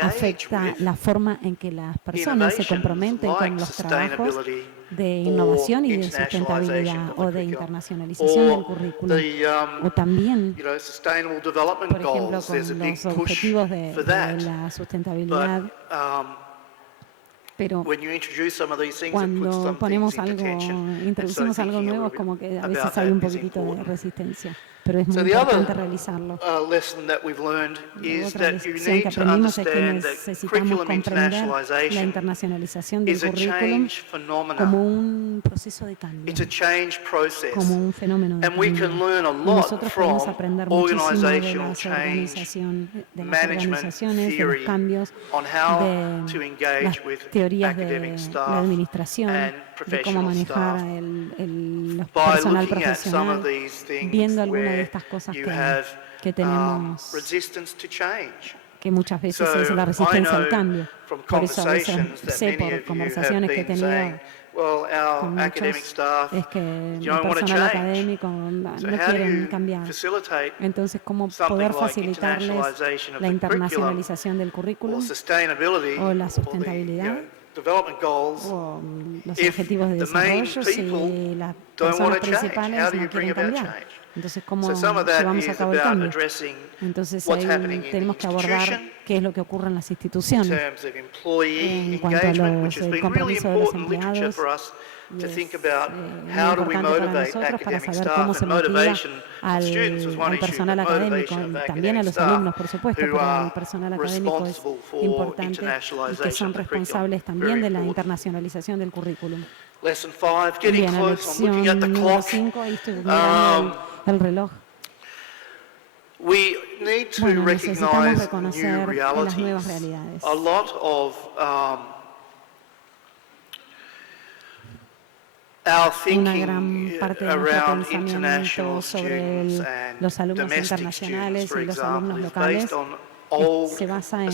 afecta la forma en que las personas se comprometen con los trabajos de innovación y de sustentabilidad o de internacionalización del currículum. O también, por ejemplo, con los objetivos de la sustentabilidad. Pero cuando introducimos algo nuevo, es como que a veces hay un poquitito de resistencia. Pero es muy importante realizarlo. Otra lección que aprendimos es que necesitamos comprender la internacionalización del currículum como un proceso de cambio, como un fenómeno de cambio. Y nosotros podemos aprender muchísimo de las organizaciones, de los cambios, de las teorías de la administración, de cómo manejar el personal profesional, viendo algunas de estas cosas que tenemos, que muchas veces es la resistencia al cambio. Por eso a veces sé por conversaciones que he tenido con muchos, es que el personal académico no quieren cambiar. Entonces, ¿cómo poder facilitarles la internacionalización del currículum o la sustentabilidad? O los objetivos de desarrollo si las personas principales no quieren cambiar. Entonces, ¿cómo llevamos a cabo el cambio? Entonces, ahí tenemos que abordar qué es lo que ocurre en las instituciones en cuanto a el compromiso de los empleados. Y es muy importante para nosotros para saber cómo se motiva al personal académico, también a los alumnos, por supuesto, pero el personal académico es importante y que son responsables también de la internacionalización del currículum. Bien, la lección número 5, ahí estoy mirando el reloj. Bueno, necesitamos reconocer las nuevas realidades. Una gran parte de nuestro pensamiento sobre los alumnos internacionales y los alumnos locales se basa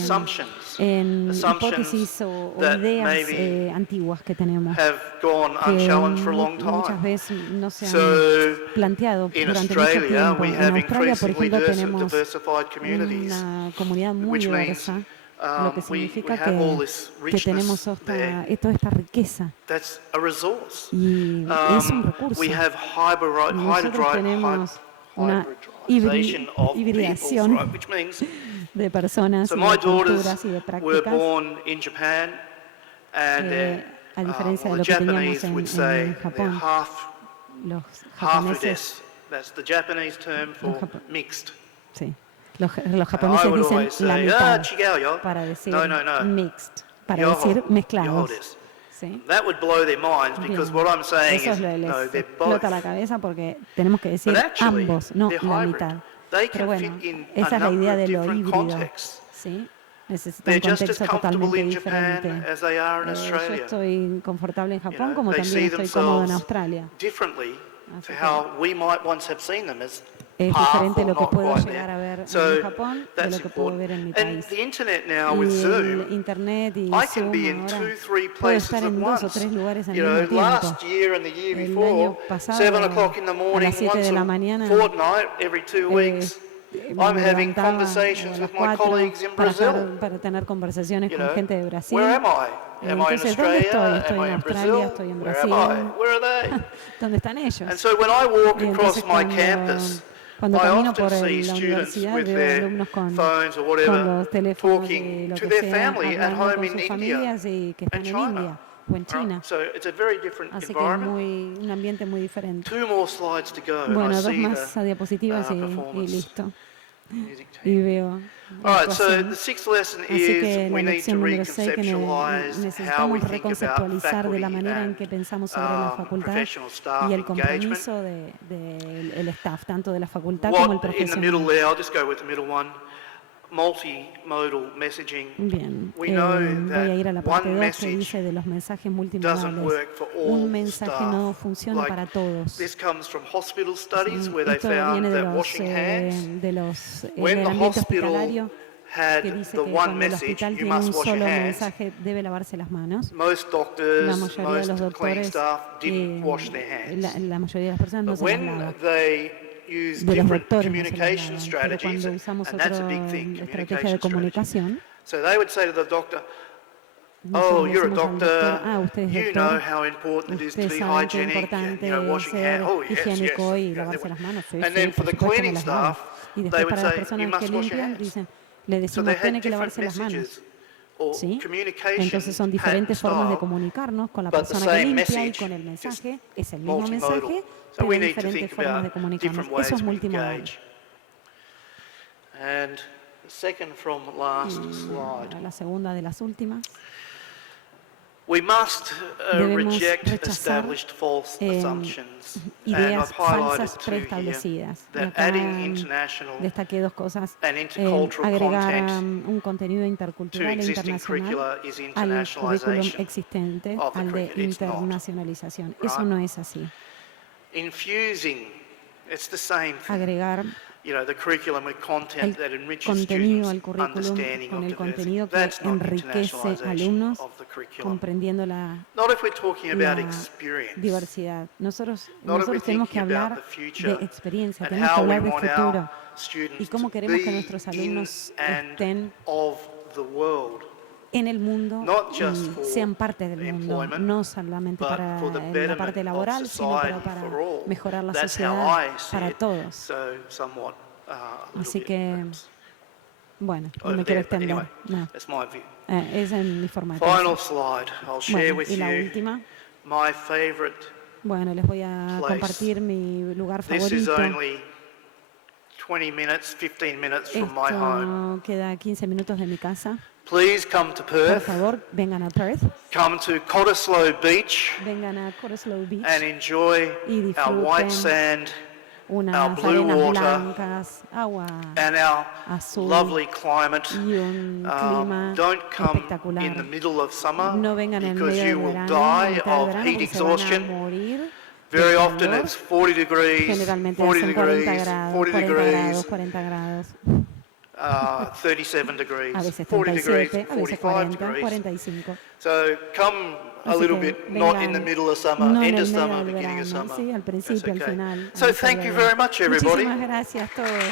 en hipótesis o ideas antiguas que tenemos, que muchas veces no se han planteado durante mucho tiempo. En Australia, por ejemplo, tenemos una comunidad muy diversa, lo que significa que tenemos toda esta riqueza y es un recurso. Nosotros tenemos una hibridación de personas y de culturas y de prácticas a diferencia de lo que teníamos en Japón. Los japoneses sí. Los japoneses dicen la mitad para decir mixed, para decir mezclados. ¿Sí? Eso les explota la cabeza porque tenemos que decir ambos, no la mitad. Pero bueno, esa es la idea de lo híbrido. ¿Sí? Necesita un contexto totalmente diferente. Yo estoy confortable en Japón como también estoy cómodo en Australia. Es diferente lo que puedo llegar a ver en Japón de lo que puedo ver en mi país. Y el Internet y Zoom ahora puedo estar en 2 o 3 lugares al mismo tiempo. El año pasado, a las 7 de la mañana, me levantaba a las 4 para tener conversaciones con gente de Brasil. Entonces, ¿dónde estoy? Estoy en Australia, estoy en Brasil. ¿Dónde están ellos? Y entonces, cuando camino por la universidad veo alumnos con los teléfonos y lo que sea, hablando con sus familias y que están en India o en China. Así que es un ambiente muy diferente. Bueno, 2 más diapositivas y listo. y veo All right, so actuación. the sixth lesson Así que is la we need to lección número 6 que reconceptualize how we necesitamos think about reconceptualizar de la faculty manera en and que pensamos sobre la facultad professional staff y el engagement. compromiso del staff, tanto de la facultad como el What in the middle profesional. there, I'll just go with the middle one, multimodal messaging. Bien, We know voy a ir a la that parte one 2 que message dice de los mensajes doesn't multimodales. work for all Un mensaje no staff. funciona para todos. This comes from hospital studies where they Esto found viene de that washing hands, del when the ambiente hospital hospitalario, had que dice the que one cuando el message, hospital you tiene un must wash your solo hands, mensaje, debe lavarse las manos. most La doctors, mayoría de los most cleaning doctores, staff didn't wash their hands. la mayoría de las personas no But se las when lava. they use De los different doctores no se las communication lavan. Pero strategies, cuando usamos and that's a otra big thing, estrategia de communication strategy. comunicación, So they would say to the doctor, nosotros oh, le you're a decimos al doctor, doctor, usted es you know doctor, how important it is to usted be sabe qué hygienic and, importante washing es ser hands. Oh, yes, higiénico y yes. lavarse las manos. Sí, And sí, then for por the supuesto me cleaning las lavo. staff, Y they después would para las say, you personas que must wash your limpian, hands. dicen, le So decimos, they had tiene que different lavarse las manos. messages or ¿Sí? communication Entonces son pattern diferentes formas de style, comunicarnos con la but the persona que same limpia y message, con el just mensaje. Es el mismo multimodal. mensaje, So pero we need to diferentes think formas de about comunicarnos. different ways Eso es we multimodal. engage. And the second from last slide. La segunda de las últimas. We must Debemos reject rechazar established false assumptions. And ideas I've highlighted falsas two here. preestablecidas. Y That acá adding international destaqué dos cosas. and intercultural Agregar content un contenido to intercultural e existing internacional curricula is al currículum internationalization existente, of the al de curriculum. It's not. internacionalización. Right? Eso no es así. Infusing, it's the same thing. Agregar The curriculum with content that el enriches contenido al students' currículum understanding con of el diversity. contenido que That's not enriquece internationalization alumnos of the curriculum. comprendiendo la Not if we're talking about la experience. diversidad. Nosotros Not if we're tenemos que thinking about hablar the future de experiencia, and tenemos que how we hablar de want our futuro y students cómo to queremos que be nuestros in alumnos and estén of the world. en el mundo Not just y for sean parte del mundo, employment, no solamente but para for the la betterment parte of laboral, sino society para for all. mejorar la That's how sociedad I see para it. todos. So somewhat, a little Así bit, que, perhaps, bueno, no over me quiero there, but extender. anyway, No, that's my view. es en mi formato. Final slide. I'll share Bueno, with y la you última, my favorite. bueno, les voy a place. compartir mi lugar This is favorito. only 20 minutes, 15 minutes from my home. Esto queda 15 minutos de mi casa. Please come to Por Perth, favor, vengan a Perth, come to Cottesloe Beach vengan a Cottesloe Beach and enjoy y our white disfruten sand unas blue arenas water blancas, agua and our azul lovely climate. y un clima Don't come in the espectacular. middle of summer No vengan en because medio you del will verano, en die mitad del of verano, heat porque se van a exhaustion. morir Very del often calor. it's 40 degrees, Generalmente 40 hacen 40 degrees, grados, 40 degrees, 40 grados, 37 degrees, a veces 40 degrees, 37, a veces 45 40, degrees. 45. So come a Así little que bit, not in the vengan, middle of summer, no en end el of medio summer, del beginning of verano, summer. sí, al That's principio, al okay. final. So thank you very much, everybody. Muchísimas gracias a todos.